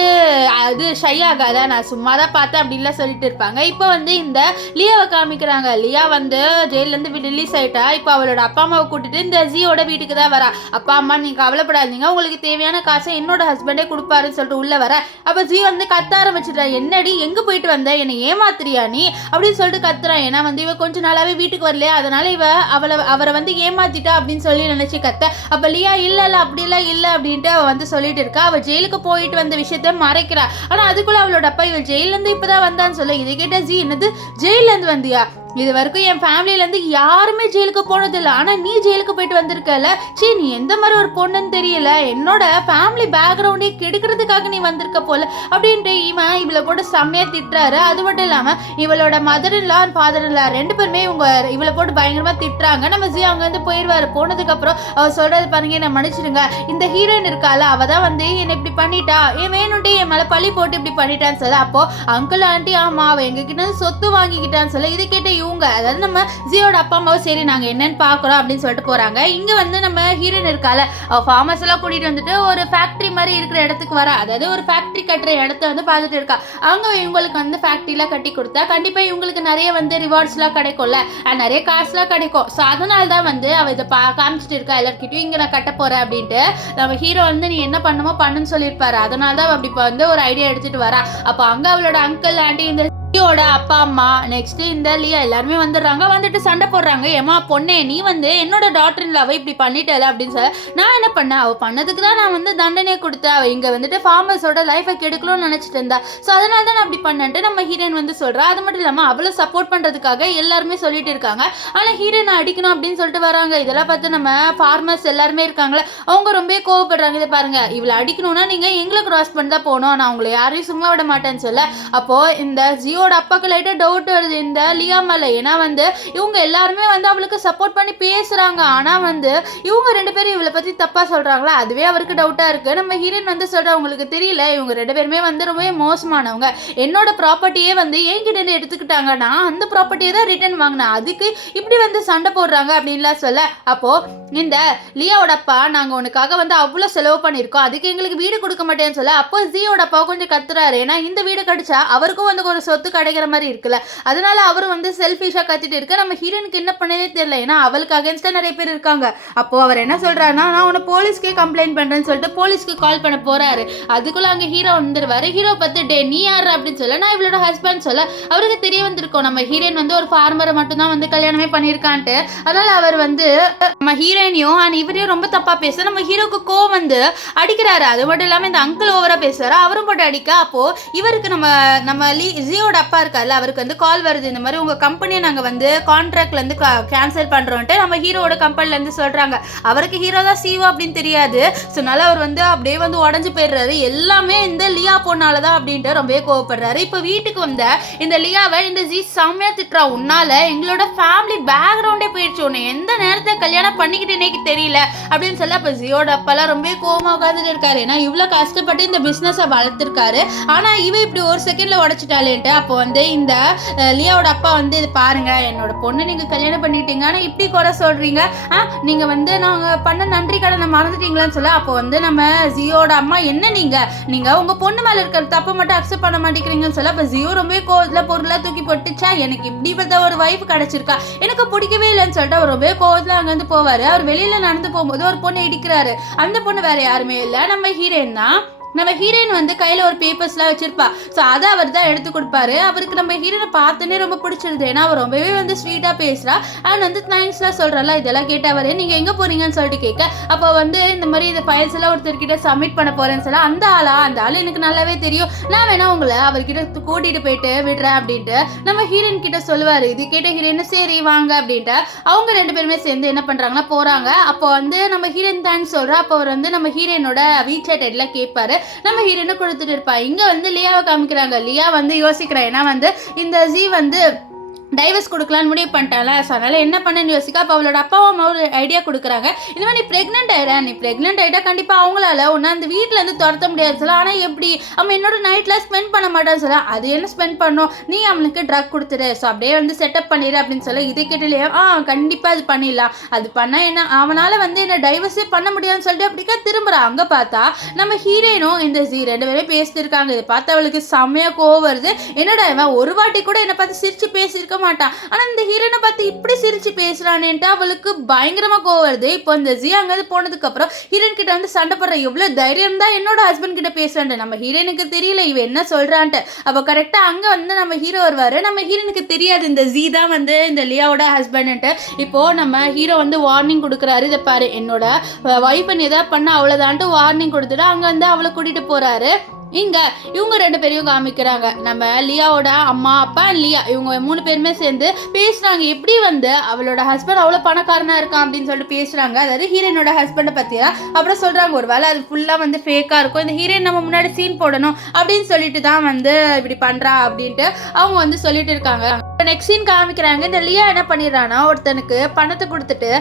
அது ஷை ஆகாத, நான் சும்மா தான் பார்த்தேன் அப்படின்லாம் சொல்லிட்டு இருப்பாங்க. இப்போ வந்து இந்த லியாவை காமிக்கிறாங்க. லியா வந்து ஜெயிலேருந்து ரிலீஸ் ஆகிட்டா. இப்போ அவளோட அப்பா அம்மாவை கூட்டிட்டு இந்த ஜியோட வீட்டுக்கு தான் வரா. அப்பா அம்மா நீங்கள் கவலைப்படாதீங்க, உங்களுக்கு தேவையான காசை என்னோட ஹஸ்பண்டே கொடுப்பாருன்னு சொல்லிட்டு உள்ளே வர. அப்போ ஜி வந்து கத்தார வச்சுட்டா, என்னடி எங்கே போயிட்டு வந்த, என்னை ஏமாத்துறியா நீ அப்படின்னு சொல்லிட்டு கத்துறான். ஏன்னா வந்து இவ கொஞ்ச நாளாவே வீட்டுக்கு வரலையா, அதனால அவரை வந்து ஏமாத்திட்டா அப்படின்னு சொல்லி நினைச்சு கத்த. அப்ப லியா இல்ல அப்படிலாம் இல்லை அப்படின்ட்டு அவ வந்து சொல்லிட்டு இருக்கா. அவ ஜெயிலுக்கு போயிட்டு வந்த விஷயத்த மறைக்கிறா. ஆனா அதுக்குள்ள அவளோட அப்பா இவ ஜெயில இருந்து இப்பதான் வந்தான்னு சொல்ல இதை கேட்ட ஜி, என்னது ஜெயில இருந்து வந்தியா, இது வரைக்கும் என் ஃபேமிலியிலேருந்து யாருமே ஜெயிலுக்கு போனதில்லை, ஆனால் நீ ஜெயிலுக்கு போயிட்டு வந்திருக்கல, சீ நீ எந்த மாதிரி ஒரு பொண்ணுன்னு தெரியல, என்னோட ஃபேமிலி பேக்ரவுண்டே கெடுக்கிறதுக்காக நீ வந்திருக்க போல அப்படின்ட்டு இவளை போட்டு செம்மையாக திட்டுறாரு. அது மட்டும் இல்லாமல் இவளோட மதர் இல்லா ஃபாதர் இல்லா 2 பேருமே இவளை போட்டு பயங்கரமாக திட்டுறாங்க. நம்ம ஜி அவங்க வந்து போயிடுவார். போனதுக்கப்புறம் அவர் சொல்கிறது பாருங்க, என்னை மன்னிச்சிடுங்க, இந்த ஹீரோயின் இருக்கால அவள் தான் வந்து என்னை இப்படி பண்ணிட்டா, ஏன் வேணும்ட்டு என் மேலே பழி போட்டு இப்படி பண்ணிட்டான்னு சொல்ல. அப்போ அங்கிள் ஆண்டி ஆமாம் அவள் எங்ககிட்ட சொத்து வாங்கிக்கிட்டான்னு சொல்ல. இதை கேட்ட இவங்க அதாவது நம்ம ஜியோட அப்பா அம்மாவும் சரி நாங்க என்னன்னு பாக்குறோம் அப்படின்னு சொல்லிட்டு போறாங்க. இங்க வந்து நம்ம ஹீரோயின் இருக்கால அவ ஃபார்மர்ஸ் எல்லாம் கூட்டிட்டு வந்துட்டு ஒரு ஃபேக்டரி மாதிரி இருக்கிற இடத்துக்கு வரா. அதாவது ஒரு ஃபேக்டரி கட்டுற இடத்த வந்து பார்த்துட்டு இருக்கா. அங்க இவங்களுக்கு வந்து ஃபேக்டரி எல்லாம் கட்டி கொடுத்தா கண்டிப்பா இவங்களுக்கு நிறைய வந்து ரிவார்ட்ஸ் எல்லாம் கிடைக்கும்ல, நிறைய காசு எல்லாம் கிடைக்கும். ஸோ அதனால தான் வந்து அவ இதை காமிச்சிட்டு இருக்கா எல்லார்கிட்டயும், இங்க நான் கட்ட போறேன் அப்படின்ட்டு. நம்ம ஹீரோ வந்து நீ என்ன பண்ணுமோ பண்ணுன்னு சொல்லியிருப்பாரு. அதனால தான் அப்படி வந்து ஒரு ஐடியா எடுத்துட்டு வரா. அப்போ அங்க அவளோட அங்கிள் ஆண்டி இந்த லியோட அப்பா அம்மா நெக்ஸ்ட் இந்த லியா எல்லாருமே வந்துடுறாங்க. வந்துட்டு சண்டை போடுறாங்க, ஏமா பொண்ணே நீ வந்து என்னோட டாக்டர் இல்லாவை இப்படி பண்ணிட்டல அப்படின்னு சொல்ல. நான் என்ன பண்ணேன், அவள் பண்ணதுக்கு தான் நான் வந்து தண்டனையை கொடுத்தேன், அவள் இங்கே வந்துட்டு ஃபார்மர்ஸோட லைஃபை கெடுக்கணும்னு நினச்சிட்டு இருந்தா, ஸோ அதனால தான் நான் அப்படி பண்ணேன்ட்டு நம்ம ஹீரோயின் வந்து சொல்கிறா. அது மட்டும் இல்லாமல் அவளை சப்போர்ட் பண்ணுறதுக்காக எல்லாருமே சொல்லிட்டு இருக்காங்க. ஆனால் ஹீரோயினை அடிக்கணும் அப்படின்னு சொல்லிட்டு வராங்க. இதெல்லாம் பார்த்து நம்ம ஃபார்மர்ஸ் எல்லாருமே இருக்காங்களே அவங்க ரொம்ப கோவப்படுறாங்க. இதை பாருங்க, இவளை அடிக்கணும்னா நீங்கள் எங்களை கிராஸ் பண்ணி தான் போகணும், நான் உங்களை யாரையும் சும்மா விட மாட்டேன்னு சொல்ல. அப்போது இந்த ஜியோட அப்பாக்கு லைட்டாக டவுட் வருது இந்த லியா மேலே. ஏன்னா வந்து இவங்க எல்லாருமே வந்து அவளுக்கு சப்போர்ட் பண்ணி பேசுகிறாங்க, ஆனால் வந்து இவங்க 2 பேரும் இவளை பற்றி தப்பாக சொல்கிறாங்களா, அதுவே அவருக்கு டவுட்டாக இருக்குது. நம்ம ஹீரோயின் வந்து சொல்கிறா, உங்களுக்கு தெரியல இவங்க 2 பேருமே வந்து ரொம்ப மோசமானவங்க, என்னோட ப்ராப்பர்ட்டியே வந்து என்கிட்ட எடுத்துக்கிட்டாங்க, நான் அந்த ப்ராப்பர்ட்டியை தான் ரிட்டர்ன் வாங்கினேன், அதுக்கு இப்படி வந்து சண்டை போடுறாங்க அப்படின்லாம் சொல்ல. அப்போது இந்த லியாவோட அப்பா நாங்கள் உனக்காக வந்து அவ்வளோ செலவு பண்ணியிருக்கோம், அதுக்கு எங்களுக்கு வீடு கொடுக்க மாட்டேன்னு சொல்ல. அப்போ ஜியோட அப்பா கொஞ்சம் கத்துறாரு. ஏன்னா இந்த வீடு கிடைச்சா அவருக்கும் வந்து ஒரு சொத்து கிடைக்கிற மாதிரி இருக்குல்ல, அதனால அவர் வந்து செல்ஃபிஷா கத்திட்டு இருக்க. நம்ம ஹீரோனுக்கு என்ன பண்ணதே தெரியல, ஏன்னா அவளுக்கு அகேன்ஸ்டா நிறைய பேர் இருக்காங்க. அப்போ அவர் என்ன சொல்றாருன்னா, நான் உன்னை போலீஸ்க்கே கம்ப்ளைண்ட் பண்றேன்னு சொல்லிட்டு போலீஸ்க்கு கால் பண்ண போறாரு. அதுக்குள்ள அங்க ஹீரோ வந்துருவாரு. ஹீரோ பார்த்து டே நீ யாரு அப்படின்னு சொல்ல, நான் இவளோட ஹஸ்பண்ட் சொல்ல. அவருக்கு தெரிய வந்திருக்கோம் நம்ம ஹீரோயின் வந்து ஒரு ஃபார்மரை மட்டும் தான் வந்து கல்யாணமே பண்ணியிருக்கான்ட்டு. அதனால அவர் வந்து நம்ம ஹீரோயினையும் அண்ட் இவரையும் ரொம்ப தப்பா பேச நம்ம ஹீரோக்கு கோவம் வந்து அடிக்கிறாரு. அது மட்டும் இல்லாமல் இந்த அங்கிள் ஓவரா பேசுறாரு, அவரும் போட்டு அடிக்க. அப்போ இவருக்கு நம்ம ஜியோட அப்பா இருக்கார்ல அவருக்கு வந்து கால் வருது, இந்த மாதிரி உங்கள் கம்பெனியை நாங்கள் வந்து கான்ட்ராக்ட்லேருந்து கேன்சல் பண்ணுறோன்ட்டு நம்ம ஹீரோட கம்பெனிலேருந்து சொல்கிறாங்க. அவருக்கு ஹீரோ தான் சிஓ அப்படின்னு தெரியாது. ஸோ அதனால அவர் வந்து அப்படியே வந்து உடஞ்சி போயிடுறாரு. எல்லாமே இந்த லியா பொண்ணால தான் அப்படின்ட்டு ரொம்ப கோவப்படுறாரு. இப்போ வீட்டுக்கு வந்த இந்த லியாவை இந்த ஜி செம்மையாக திட்டுறா, உன்னால எங்களோட ஃபேமிலி பேக்ரவுண்டே போயிடுச்சு, உன்னை எந்த நேரத்தில் கல்யாணம் பண்ணிக்கிட்டு இன்னைக்கு தெரியல அப்படின்னு சொல்ல. அப்போ ஜியோட அப்பாலாம் ரொம்ப கோவமாக உட்காந்துட்டு இருக்காரு. ஏன்னா இவ்வளோ கஷ்டப்பட்டு இந்த பிஸ்னஸை வளர்த்துருக்காரு, ஆனால் இவ இப்படி ஒரு செகண்டில் உடச்சிட்டாலேன்ட்டு. அப்போ வந்து இந்த லியாவோட அப்பா வந்து இது பாருங்க, என்னோட பொண்ணு நீங்க கல்யாணம் பண்ணிட்டீங்க, ஆனா இப்படி குறை சொல்றீங்க, நீங்க வந்து நாங்க பண்ண நன்றி கடனை மறந்துட்டீங்களான்னு சொல்ல. அப்போ வந்து நம்ம ஜியோட அம்மா என்ன நீங்க உங்க பொண்ணு மேல இருக்கிற தப்பை மட்டும் அக்செப்ட் பண்ண மாட்டேங்கிறீங்கன்னு சொல்ல. அப்ப ஜியோ ரொம்ப கோவத்துல பொருளா தூக்கி போட்டுச்சா, எனக்கு இப்படிப்பட்ட ஒரு வைஃப் கிடைச்சிருக்கா, எனக்கு பிடிக்கவே இல்லைன்னு சொல்லிட்டு அவர் ரொம்ப கோவத்துல அங்க வந்து போவாரு. அவர் வெளியில நடந்து போகும்போது ஒரு பொண்ணு இடிக்கிறாரு. அந்த பொண்ணு வேற யாருமே இல்லை, நம்ம ஹீரோயின் தான். நம்ம ஹீரோயின் வந்து கையில் ஒரு பேப்பர்ஸ்லாம் வச்சிருப்பா. ஸோ அதை அவர் தான் எடுத்து கொடுப்பாரு. அவருக்கு நம்ம ஹீரோனை பார்த்தோன்னே ரொம்ப பிடிச்சிருது. ஏன்னா அவர் ரொம்பவே வந்து ஸ்வீட்டாக பேசுகிறா அண்ட் வந்து தேங்க்ஸ்லாம் சொல்கிறாள். இதெல்லாம் கேட்டவர் நீங்கள் எங்கே போகிறீங்கன்னு சொல்லிட்டு கேட்க, அப்போ வந்து இந்த மாதிரி இந்த ஃபைல்ஸ் எல்லாம் ஒருத்தர்கிட்ட சப்மிட் பண்ண போகிறேன்னு சொல்ல, அந்த ஆள் எனக்கு நல்லாவே தெரியும், நான் வேணா உங்களை அவர்கிட்ட கூட்டிகிட்டு போயிட்டு விடுறேன் அப்படின்ட்டு நம்ம ஹீரோயின் கிட்ட சொல்லுவார். இது கேட்ட ஹீரோயின் சரி வாங்க அப்படின்ட்டு அவங்க 2 பேருமே சேர்ந்து என்ன பண்ணுறாங்கன்னா போகிறாங்க. அப்போ வந்து நம்ம ஹீரோயின் தேங்க்ஸ் சொல்கிறா. அப்போ அவர் வந்து நம்ம ஹீரோயினோட வீட்சாட் எல்லாம் கேட்பாரு. நம்ம ஹீரோயினை கொடுத்துட்டு இருப்பா. இங்க வந்து லியாவை காமிக்கிறாங்க. லியா வந்து யோசிக்கிறா. ஏன்னா வந்து இந்த ஜி வந்து டைவர்ஸ் கொடுக்கலான்னு முடிவு பண்ணிட்டால. ஸோ அதனால் என்ன பண்ணேன்னு யோசிக்க, அப்போ அவளோட அப்பா அம்மா ஒரு ஐடியா கொடுக்குறாங்க. இந்த மாதிரி நீ ப்ரெக்னென்ட் ஆகிட்டா கண்டிப்பாக அவங்களால ஒன்று அந்த வீட்டிலேருந்து துரத்த முடியாது சொல்ல. ஆனால் எப்படி அவன் என்னோட நைட்டில் ஸ்பெண்ட் பண்ண மாட்டான்னு சொல்ல. அது என்ன ஸ்பெண்ட் பண்ணும், நீ அவனுக்கு ட்ரக் கொடுத்துரு, ஸோ அப்படியே வந்து செட்டப் பண்ணிடு அப்படின்னு சொல்ல. இதை கேட்டலையே கண்டிப்பாக அது பண்ணிடலாம், அது பண்ணால் என்ன அவனால் வந்து என்ன டைவர்ஸே பண்ண முடியாதுன்னு சொல்லிட்டு அப்படிக்கா திரும்புகிறா. அங்கே பார்த்தா நம்ம ஹீரோயினும் இந்த ஜி 2 பேரும் பேசிட்டு இருக்காங்க. இதை பார்த்து அவளுக்கு செம்மையாக கோவம் வருது. என்னடா இவன் ஒரு வாட்டி கூட என்னை பார்த்து சிரிச்சு பேசியிருக்க மாட்டான், ஆனா இந்த ஹீரோனை பார்த்து இப்படி சிரிச்சு பேசுறானேன்ட்டு அவளுக்கு பயங்கரமா கோவம் வருது. இப்போ இந்த ஜி அங்கே போனதுக்கு அப்புறம் ஹீரோயின் கிட்ட வந்து சண்டை போடுற, எவ்வளவு தைரியம் தான் என்னோட ஹஸ்பண்ட் கிட்ட பேசுறான்ட்டு. நம்ம ஹீரோனுக்கு தெரியல இவ என்ன சொல்றான்ட்டு. அப்போ கரெக்டா அங்க வந்து நம்ம ஹீரோ வருவாரு. நம்ம ஹீரோனுக்கு தெரியாது இந்த ஜி தான் வந்து இந்த லியாவோட ஹஸ்பண்ட்டு. இப்போ நம்ம ஹீரோ வந்து வார்னிங் கொடுக்குறாரு. இதை பாரு, என்னோட ஒய்ஃபை ஏதாவது பண்ண அவ்வளோதான்ட்டு வார்னிங் கொடுத்துட்டு அங்க வந்து அவளை கூட்டிட்டு போறாரு. இங்க இவங்க 2 பேரையும் காமிக்கிறாங்க. நம்ம லியாவோட அம்மா அப்பா லியா இவங்க 3 பேருமே சேர்ந்து பேசுறாங்க. எப்படி வந்து அவளோட ஹஸ்பண்ட் அவ்வளோ பணக்காரனா இருக்கான் அப்படின்னு சொல்லிட்டு பேசுறாங்க. அதாவது ஹீரோயினோட ஹஸ்பண்டை பத்தியா. அப்புறம் சொல்றாங்க ஒரு வேளை அது ஃபுல்லா வந்து ஃபேக்கா இருக்கும், இந்த ஹீரோயின் நம்ம முன்னாடி சீன் போடணும் அப்படின்னு சொல்லிட்டு தான் வந்து இப்படி பண்றா அப்படின்ட்டு அவங்க வந்து சொல்லிட்டு இருக்காங்க. நெக்ஸ்ட் சீன் காமிக்கிறாங்க. இந்த லியா என்ன பண்ணிடுறான்னா ஒருத்தனுக்கு பணத்தை கொடுத்துட்டு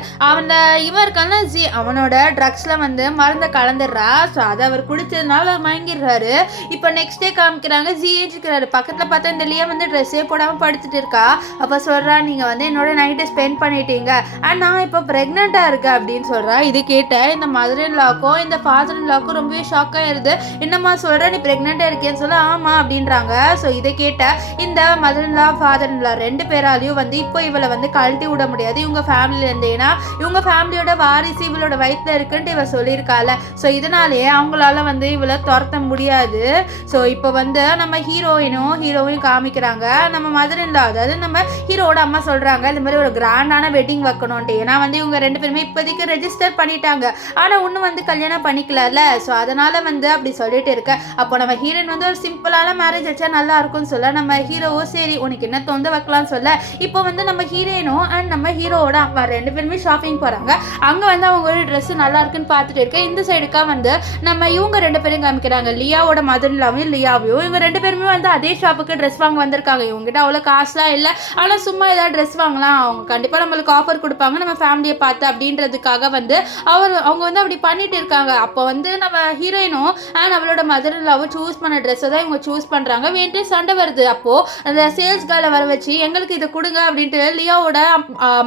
இவன் இருக்கான ஜி அவனோட ட்ரக்ஸ்ல வந்து மருந்தை கலந்துடுறா. ஸோ அதை அவர் குடிச்சதுனால மயங்கிடுறாரு. இப்போ நெக்ஸ்ட் டே காமிக்கிறாங்க. ஜி ஏஞ்சிக்கிறாரு. பக்கத்தில் பார்த்தா இந்த லியா வந்து ட்ரெஸ்ஸே போடாமல் படுத்துட்டு இருக்கா. அப்போ சொல்கிறா, நீங்கள் வந்து என்னோட நைட்டை ஸ்பெண்ட் பண்ணிட்டீங்க அண்ட் நான் இப்போ ப்ரெக்னெண்ட்டாக இருக்கேன் அப்படின்னு சொல்கிறா. இது கேட்ட இந்த மதர் இன் லாக்கும் இந்த ஃபாதர் இன் லாக்கும் ரொம்பவே ஷாக் ஆயிடுது. என்னம்மா சொல்கிற, நீ ப்ரெக்னெண்ட்டாக இருக்கேன்னு சொல்ல ஆமாம் அப்படின்றாங்க. ஸோ இதை கேட்ட இந்த mother in law father in லா 2 பேராலையும் வந்து இப்போ இவளை வந்து கழட்டி விட முடியாது இவங்க ஃபேமிலியிலேருந்து. ஏன்னா இவங்க ஃபேமிலியோட வாரிசு இவளோட வயிற்றுல இருக்குன்ட்டு இவ சொல்லியிருக்காள். ஸோ இதனாலேயே அவங்களால வந்து இவளை துரத்த முடியாது. ஸோ இப்போ வந்து நம்ம ஹீரோவையும் காமிக்கிறாங்க. நம்ம மதர் இன் லா அதாவது நம்ம ஹீரோட அம்மா சொல்கிறாங்க இந்த மாதிரி ஒரு கிராண்டான வெட்டிங் வைக்கணும்ட்டு. ஏன்னா வந்து இவங்க 2 பேருமே இப்போதைக்கு ரெஜிஸ்டர் பண்ணிட்டாங்க, ஆனால் ஒன்றும் வந்து கல்யாணம் பண்ணிக்கலாம்ல. ஸோ அதனால் வந்து அப்படி சொல்லிட்டு இருக்க. அப்போ நம்ம ஹீரோயின் வந்து ஒரு சிம்பிளான மேரேஜ் வச்சா நல்லா இருக்கும்னு சொல்ல. நம்ம ஹீரோவோ சரி உனக்கு என்ன தோந்து வைக்கலாம்னு சொல்ல. இப்போ வந்து நம்ம ஹீரோயினும் அண்ட் நம்ம ஹீரோவோட அம்மா 2 பேருமே ஷாப்பிங் போகிறாங்க. அங்கே வந்து அவங்க ஒரு ட்ரெஸ் நல்லா இருக்குன்னு பார்த்துட்டு இருக்க. இந்த சைடுக்கா வந்து நம்ம இவங்க 2 பேரும் காமிக்கிறாங்க. லியாவோட மதர் இன் லாவையும் லியாவையும். இவங்க 2 பேருமே வந்து அதே ஷாப்புக்கு ட்ரெஸ் வாங்க வந்திருக்காங்க. இவங்ககிட்ட அவ்வளோ காசுலாம் இல்லை, ஆனால் சும்மா ஏதாவது ட்ரெஸ் வாங்கலாம், அவங்க கண்டிப்பாக நம்மளுக்கு ஆஃபர் கொடுப்பாங்க நம்ம ஃபேமிலியை பார்த்து அப்படின்றதுக்காக வந்து அவங்க வந்து அப்படி பண்ணிட்டு இருக்காங்க. அப்போ வந்து நம்ம ஹீரோயினும் அண்ட் அவளோட மதர் இன் லாவும் சூஸ் பண்ண ட்ரெஸ்ஸை தான் இவங்க சூஸ் பண்ணுறாங்க. வேண்டி சண்டை வருது. அப்போது அந்த சேல்ஸ் கார்டை வர வச்சு எங்களுக்கு இதை கொடுங்க அப்படின்ட்டு லியாவோட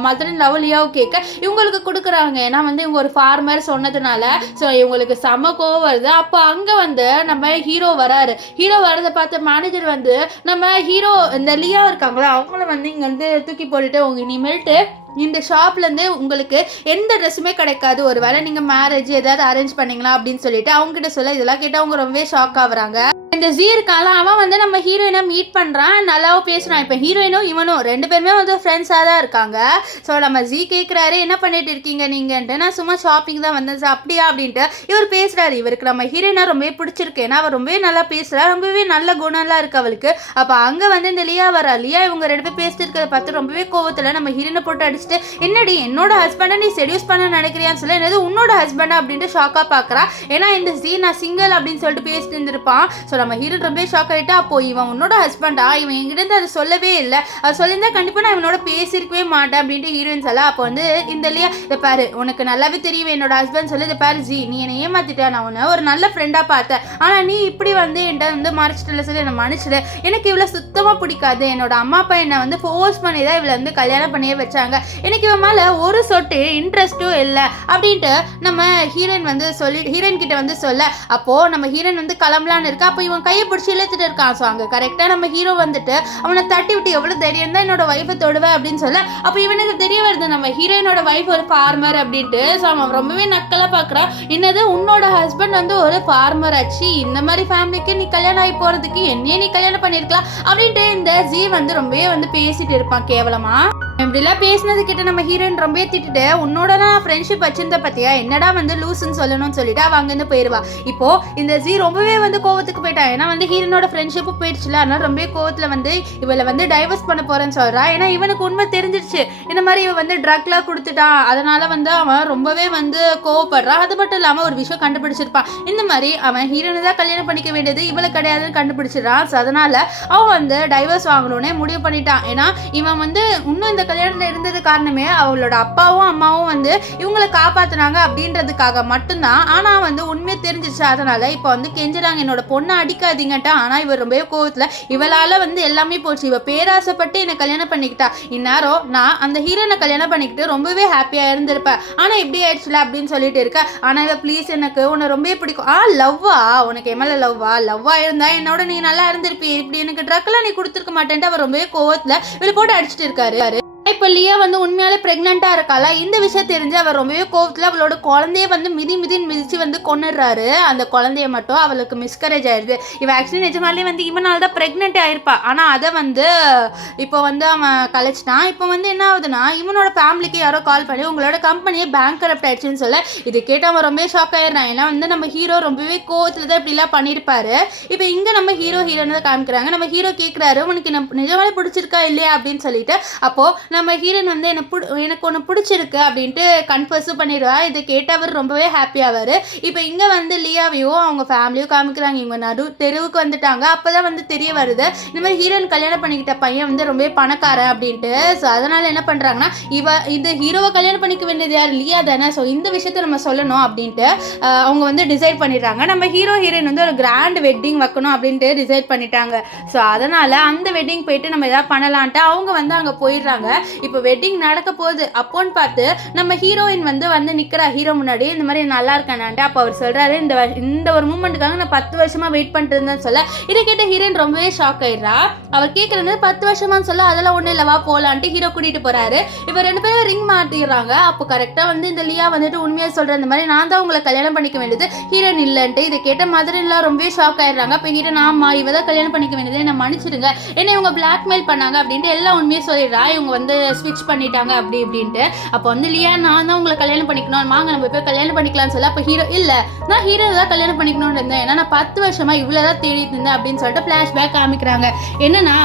மதர் இன் லாவும் லியாவை கேட்க இவங்களுக்கு கொடுக்குறாங்க. ஏன்னா வந்து இவங்க ஒரு ஃபார்மர் சொன்னதுனால. ஸோ இவங்களுக்கு செம கோவம் வருது. அப்போ அங்கே வந்து நம்ம ஹீரோ வராரு. ஹீரோ வரதை பார்த்த மேனேஜர் வந்து நம்ம ஹீரோ இந்த லியா இருக்காங்களா அவங்கள வந்து இங்கே வந்து தூக்கி போட்டுட்டு உங்க இனிமேல்ட்டு இந்த ஷாப்லேருந்து உங்களுக்கு எந்த ட்ரெஸ்ஸுமே கிடைக்காது, ஒரு வேளை நீங்கள் மேரேஜ் ஏதாவது அரேஞ்ச் பண்ணிங்களா அப்படின்னு சொல்லிட்டு அவங்ககிட்ட சொல்ல. இதெல்லாம் கேட்டால் அவங்க ரொம்பவே ஷாக் ஆகுறாங்க. இந்த ஜி இருக்கால அவன் வந்து நம்ம ஹீரோயினை மீட் பண்ணுறான், நல்லாவும் பேசுகிறான். இப்போ ஹீரோயினும் இவனும் 2 பேருமே வந்து ஃப்ரெண்ட்ஸாக தான் இருக்காங்க. ஸோ நம்ம ஜி கேட்குறாரு என்ன பண்ணிட்டு இருக்கீங்க நீங்கன்ட்டு. நான் சும்மா ஷாப்பிங் தான் வந்தேன் சார் அப்படியா அப்படின்ட்டு இவர் பேசுகிறாரு. இவருக்கு நம்ம ஹீரோயினை ரொம்பவே பிடிச்சிருக்கு. ஏன்னா அவர் ரொம்பவே நல்லா பேசுகிறா, ரொம்பவே நல்ல குணம்லாம் இருக்குது அவளுக்கு. அப்போ அங்கே வந்து இந்த லியா வரா. லியா இவங்க 2 பேர் பேசிட்டு இருக்கிறத பார்த்து ரொம்பவே கோவத்தில் நம்ம ஹீரோயினை போட்டு அடிச்சுட்டு என்னடி என்னோட ஹஸ்பண்டை நீ செடியூஸ் பண்ண நினைக்கிறியான்னு சொல்ல. என்னது உன்னோட ஹஸ்பண்டா அப்படின்ட்டு ஷாக்காக பார்க்குறா. ஏன்னா இந்த ஜி நான் சிங்கிள் அப்படின்னு சொல்லிட்டு பேசிட்டு இருந்திருப்பான். ஸோ நம்ம ஹீரோ ரொம்ப ஷாக் ஆகிட்டா. அப்போ இவன் உன்னோட ஹஸ்பண்டா, இவன் என்கிட்ட அதை சொல்லவே இல்லை, அது சொல்லியிருந்தா கண்டிப்பாக நான் இவனோட பேசியிருக்கவே மாட்டேன் அப்படின்ட்டு ஹீரோயின் சொல்ல. அப்போ வந்து இந்த இல்லையா இதை பாரு உனக்கு நல்லாவே தெரியும் என்னோட ஹஸ்பண்ட் சொல்லி. இதை பாரு ஜி நீ என்னை ஏமாத்திட்ட, நான் உன்னை ஒரு நல்ல ஃப்ரெண்டாக பார்த்தேன், ஆனால் நீ இப்படி வந்து என்கிட்ட வந்து மறைச்சிட்டு சொல்லி என்னை மன்னிச்சிடு. எனக்கு இவ்வளோ சுத்தமாக பிடிக்காது. என்னோட அம்மா அப்பா என்னை வந்து ஃபோர்ஸ் பண்ணி தான் இவளை வந்து கல்யாணம் பண்ணியே வச்சாங்க. எனக்கு இவன் மேலே ஒரு சொட்டு இன்ட்ரெஸ்ட்டும் இல்லை அப்படின்ட்டு நம்ம ஹீரோயின் வந்து ஹீரோயின் கிட்ட வந்து சொல்ல. அப்போது நம்ம ஹீரோயின் வந்து கிளம்பலான்னு இருக்கா. அப்போ இவன் கையை பிடிச்சி இழுத்துட்டு இருக்கான். ஸோ அங்கே கரெக்டாக நம்ம ஹீரோ வந்துட்டு அவனை தட்டி விட்டு எவ்வளோ தைரியம் தான் என்னோட ஒய்ஃபை தொடுவேன் அப்படின்னு சொல்ல, அப்போ இவனுக்கு தெரிய வருது நம்ம ஹீரோயினோட ஒய்ஃப் ஒரு ஃபார்மர் அப்படின்ட்டு. ஸோ அவன் ரொம்பவே நக்கலாக பார்க்குறான். என்னது உன்னோட ஹஸ்பண்ட் வந்து ஒரு ஃபார்மர் ஆச்சு, இந்த மாதிரி ஃபேமிலிக்கு நீ கல்யாணம் ஆகி போகிறதுக்கு என்னையே நீ கல்யாணம் பண்ணியிருக்கலாம் அப்படின்ட்டு இந்த ஜி வந்து ரொம்பவே வந்து பேசிட்டு இருப்பான் கேவலமா. இப்படிலாம் பேசினது கிட்ட நம்ம ஹீரோயின் ரொம்ப திட்டுட்டு, உன்னோட நான் ஃப்ரெண்ட்ஷிப் வச்சிருந்த பத்தியா என்னடா வந்து லூஸ்ன்னு சொல்லணும்னு சொல்லிட்டு அவ அங்கேருந்து போயிடுவா. இப்போ இந்த ஜி ரொம்பவே வந்து கோவத்துக்கு போயிட்டா. ஏன்னா வந்து ஹீரோனோட ஃப்ரெண்ட்ஷிப்பும் போயிடுச்சுல, அதனால ரொம்ப கோவத்தில் வந்து இவளை வந்து டைவர்ஸ் பண்ண போறேன்னு சொல்றா. ஏன்னா இவனுக்கு உண்மை தெரிஞ்சிருச்சு, இந்த மாதிரி இவன் வந்து ட்ரக்லாம் கொடுத்துட்டான். அதனால வந்து அவன் ரொம்பவே வந்து கோவப்படுறான். அது மட்டும் இல்லாமல் ஒரு விஷயம் கண்டுபிடிச்சிருப்பான், இந்த மாதிரி அவன் ஹீரோனை தான் கல்யாணம் பண்ணிக்க வேண்டியது இவளை கிடையாதுன்னு கண்டுபிடிச்சிடறான். ஸோ அதனால அவன் வந்து டைவர்ஸ் வாங்கணும்னே முடிவு பண்ணிட்டான். ஏன்னா இவன் வந்து இன்னும் இந்த கல்யாணத்தில் இருந்தது காரணமே அவளோட அப்பாவும் அம்மாவும் வந்து இவங்களை காப்பாத்தினாங்க அப்படின்றதுக்காக மட்டும்தான். ஆனா வந்து உண்மையை தெரிஞ்சிச்சு. அதனால இப்போ வந்து கெஞ்சுறாங்க, என்னோட பொண்ணை அடிக்காதீங்கட்டா. ஆனா இவர் ரொம்ப கோவத்துல இவளால வந்து எல்லாமே போச்சு, இவ பேராசைப்பட்டு என்னை கல்யாணம் பண்ணிக்கிட்டா. இந்நேரம் நான் அந்த ஹீரோனை கல்யாணம் பண்ணிக்கிட்டு ரொம்பவே ஹாப்பியா இருந்திருப்பேன். ஆனா இப்படி ஆயிடுச்சுல அப்படின்னு சொல்லிட்டு இருக்க. ஆனா இவ ப்ளீஸ் எனக்கு உன்னை ரொம்ப பிடிக்கும். லவ்வா, உனக்கு எம்எல்ஏ லவ்வா இருந்தா என்னோட நீ நல்லா இருந்திருப்பி, இப்படி எனக்கு ட்ரக்லாம் நீ கொடுத்துருக்க மாட்டேன்ட்டு அவர் ரொம்பவே கோவத்துல இவளை போட்டு அடிச்சுட்டு இருக்காரு. இப்போ லியா வந்து உண்மையாலே ப்ரெக்னெண்ட்டாக இருக்காளா, இந்த விஷயம் தெரிஞ்சு அவர் ரொம்பவே கோவத்தில் அவளோட குழந்தைய வந்து மிதிச்சு வந்து கொண்டுடுறாரு. அந்த குழந்தைய மட்டும் அவளுக்கு மிஸ்கரேஜ் ஆயிடுது. இவன் ஆக்சுவலி நிஜமாலே வந்து இவனால் தான் ப்ரெக்னென்ட் ஆயிருப்பா. ஆனால் அதை வந்து இப்போ வந்து அவன் கலைச்சிட்டான். இப்போ வந்து என்ன ஆகுதுன்னா இவனோட ஃபேமிலிக்கு யாரோ கால் பண்ணி உங்களோட கம்பெனியே பேங்க்ரப்ட் ஆயிடுச்சுன்னு சொல்ல, இது கேட்டு அவன் ரொம்பவே ஷாக் ஆயிடுறான். ஏன்னா வந்து நம்ம ஹீரோ ரொம்பவே கோவத்தில் தான் இப்படிலாம் பண்ணியிருப்பாரு. இப்போ இங்கே நம்ம ஹீரோன்னு தான் காமிக்கிறாங்க. நம்ம ஹீரோ கேட்குறாரு, உனக்கு நிஜமாலே பிடிச்சிருக்கா இல்லையா அப்படின்னு சொல்லிட்டு. அப்போது நம்ம ஹீரோயின் வந்து எனக்கு ஒன்று பிடிச்சிருக்கு அப்படின்ட்டு கன்ஃபர்ஸும் பண்ணிடுவா. இதை கேட்டு அவர் ரொம்பவே ஹாப்பியாவார். இப்போ இங்கே வந்து லியாவையும் அவங்க ஃபேமிலியும் காமிக்கிறாங்க. இவங்க தெருவுக்கு வந்துட்டாங்க. அப்போ தான் வந்து தெரிய வருது இந்த மாதிரி ஹீரோயின் கல்யாணம் பண்ணிக்கிட்ட பையன் வந்து ரொம்பவே பணக்காரன் அப்படின்ட்டு. ஸோ அதனால் என்ன பண்ணுறாங்கன்னா இந்த ஹீரோவை கல்யாணம் பண்ணிக்க வேண்டியது யார், லியா தானே. ஸோ இந்த விஷயத்த நம்ம சொல்லணும் அப்படின்ட்டு அவங்க வந்து டிசைட் பண்ணிடுறாங்க. நம்ம ஹீரோயின் வந்து ஒரு கிராண்ட் வெட்டிங் வைக்கணும் அப்படின்ட்டு டிசைட் பண்ணிட்டாங்க. ஸோ அதனால் அந்த வெட்டிங் போயிட்டு நம்ம எதாவது பண்ணலான்ட்டு அவங்க வந்து அங்கே போயிடுறாங்க. இப்போ வெட்டிங் நடக்க போகுது. அப்போன்னு பார்த்து நம்ம ஹீரோயின் வந்து நிற்கிறா ஹீரோ முன்னாடி, இந்த மாதிரி நல்லா இருக்கானான்ட்டு. அப்போ அவர் சொல்கிறாரு, இந்த ஒரு மூமெண்ட்டுக்காக நான் 10 வருஷமாக வெயிட் பண்ணிட்டு இருந்தேன்னு சொல்ல, இதை கேட்ட ஹீரோயின் ரொம்பவே ஷாக் ஆயிடுறா. அவர் கேட்குறது 10 வருஷமானு சொல்ல, அதெல்லாம் ஒன்றும் இல்லவா போகலான்ட்டு ஹீரோ கூட்டிகிட்டு போகிறாரு. இப்போ 2 பேரும் ரிங் மாட்டிடுறாங்க. அப்போ கரெக்டாக வந்து இந்த லியா வந்துட்டு உண்மையாக சொல்கிற, இந்த மாதிரி நான் தான் உங்களை கல்யாணம் பண்ணிக்க வேண்டியது ஹீரோயின் இல்லைன்ட்டு. இதை கேட்ட மதுரைலாம் ரொம்பவே ஷாக் ஆயிடுறாங்க. அப்போ ஹீரோயின் ஆமா இவ தான் கல்யாணம் பண்ணிக்க வேண்டியது, என்னை மன்னிச்சிடுங்க, என்னை இவங்க பிளாக்மெயில் பண்ணாங்க அப்படின்ட்டு எல்லாம் உண்மையாக சொல்லிடுறா. இவங்க வந்து ஸ்விட்ச் பண்ணிட்டாங்க அப்படி இப்படின்ட்டு. அப்போ வந்து லியா நான் தான் உங்களை கல்யாணம் பண்ணிக்கணும், வாங்க நம்ம போய் கல்யாணம் பண்ணிக்கலாம்னு சொல்ல, அப்போ ஹீரோ இல்லை நான் ஹீரோ தான் கல்யாணம் பண்ணிக்கணும்னு இருந்தேன், ஏன்னா நான் 10 வருஷமா இவ்வளோ தான் தேடிட்டு இருந்தேன் அப்படின்னு சொல்லிட்டு ஃப்ளாஷ்பேக் காமிக்கிறாங்க. என்னன்னா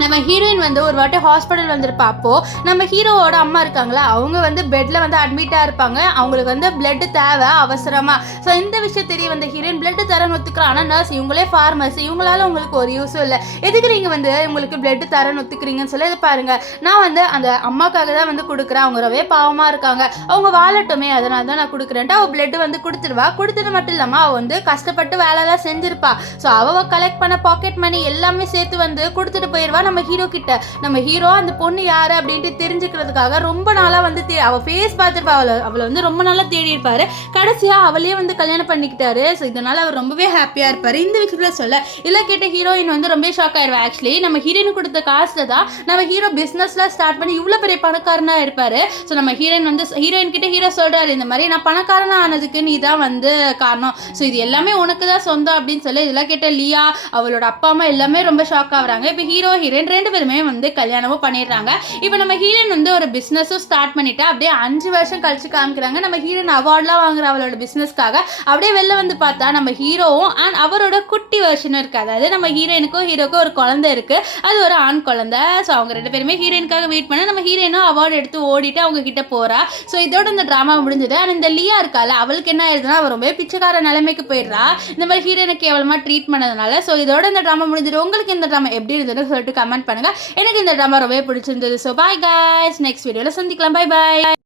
நம்ம ஹீரோயின் வந்து ஒரு வாட்டி ஹாஸ்பிட்டல் வந்திருப்பா. அப்போது நம்ம ஹீரோவோட அம்மா இருக்காங்களா, அவங்க வந்து பெட்டில் வந்து அட்மிட்டாக இருப்பாங்க. அவங்களுக்கு வந்து பிளட்டு தேவை அவசரமாக. ஸோ இந்த விஷயம் தெரிய வந்த ஹீரோயின் பிளட்டு தரன்னு ஒத்துக்கிறான். ஆனால் நர்ஸ் இவங்களே ஃபார்மர்ஸ், இவங்களால உங்களுக்கு ஒரு யூஸும் இல்லை, எதுக்கு நீங்கள் வந்து உங்களுக்கு பிளட்டு தரன்னு ஒத்துக்கிறீங்கன்னு சொல்லி, இது பாருங்க நான் வந்து அந்த அம்மாக்காக தான் வந்து கொடுக்குறேன், அவங்க ரொம்பவே பாவமாக இருக்காங்க, அவங்க வாழட்டுமே, அதனால தான் நான் கொடுக்குறேன்ட்டு அவள் பிளட்டு வந்து கொடுத்துருவா. கொடுத்தது மட்டும் இல்லாமல் அவள் வந்து கஷ்டப்பட்டு வேலைலாம் செஞ்சிருப்பா. ஸோ அவள் கலெக்ட் பண்ண பாக்கெட் மணி எல்லாமே சேர்த்து வந்து கொடுத்துட்டு போயிடுவா நம்ம ஹீரோ கிட்ட. நம்ம ஹீரோ அந்த பொண்ணு யாரு அப்படின்ட்டு தெரிஞ்சுக்கிறதுக்காக ரொம்ப நாளா வந்து அவ ஃபேஸ் பார்த்துருப்பா, அவளை வந்து ரொம்ப நாளா தேடி இருப்பாரு. கடைசியா அவளையே வந்து கல்யாணம் பண்ணிக்கிட்டாரு. ஸோ இதனால அவர் ரொம்பவே ஹாப்பியா இருப்பாரு. இந்த விஷயத்துல சொல்ல இல்லை கேட்ட ஹீரோயின் வந்து ரொம்ப ஷாக் ஆயிடுவா. ஆக்சுவலி நம்ம ஹீரோயின் கொடுத்த காசுல தான் நம்ம ஹீரோ பிசினஸ்லாம் ஸ்டார்ட் பண்ணி இவ்வளவு பெரிய பணக்காரனா இருப்பாரு. ஸோ நம்ம ஹீரோயின் கிட்ட ஹீரோ சொல்றாரு, இந்த மாதிரி நான் பணக்காரனா ஆனதுக்கு நீ தான் வந்து காரணம், ஸோ இது எல்லாமே உனக்கு தான் சொந்தம் அப்படின்னு சொல்லி இதெல்லாம் கேட்ட லியா அவளோட அப்பா அம்மா எல்லாமே ரொம்ப ஷாக் ஆகுறாங்க. இப்போ ஹீரோயின் 2 பேருமே வந்து கல்யாணமும் பண்ணிடுறாங்க. இப்போ நம்ம ஹீரோயின் வந்து ஒரு பிஸ்னஸும் ஸ்டார்ட் பண்ணிட்டா. அப்படியே 5 வருஷம் கழிச்சு காமிக்கிறாங்க. நம்ம ஹீரோயின் அவார்ட்லாம் வாங்குற அவளோட பிஸ்னஸ்க்காக அப்படியே வெளில வந்து பார்த்தா நம்ம ஹீரோவும் அண்ட் அவரோட குட்டி வெர்ஷனும் இருக்கு. அதாவது நம்ம ஹீரோக்கும் ஒரு குழந்தை இருக்கு, அது ஒரு ஆண் குழந்தை. ஸோ அவங்க 2 பேருமே ஹீரோயினுக்காக வெயிட் பண்ண நம்ம ஹீரோயினும் அவார்டு எடுத்து ஓடிட்டு அவங்க கிட்ட போறா. ஸோ இதோட இந்த ட்ராமா முடிஞ்சது. ஆனால் இந்த லியா இருக்கால அவளுக்கு என்ன ஆயிடுதுன்னா அவள் ரொம்ப பிச்சைக்கார நிலைமைக்கு போயிடுறா இந்த மாதிரி ஹீரோயினை கேவலமா ட்ரீட் பண்ணதுனால. ஸோ இதோட இந்த ட்ராமா முடிஞ்சது. உங்களுக்கு இந்த ட்ராமா எப்படி இருந்ததுன்னு சொல்லிட்டு கமெண்ட் பண்ணுங்க. எனக்கு இந்த ட்ராமா ரொம்பவே பிடிச்சிருந்தது. ஸோ பாய் காய்ஸ், நெக்ஸ்ட் வீடியோவில் சந்திக்கலாம். Bye bye.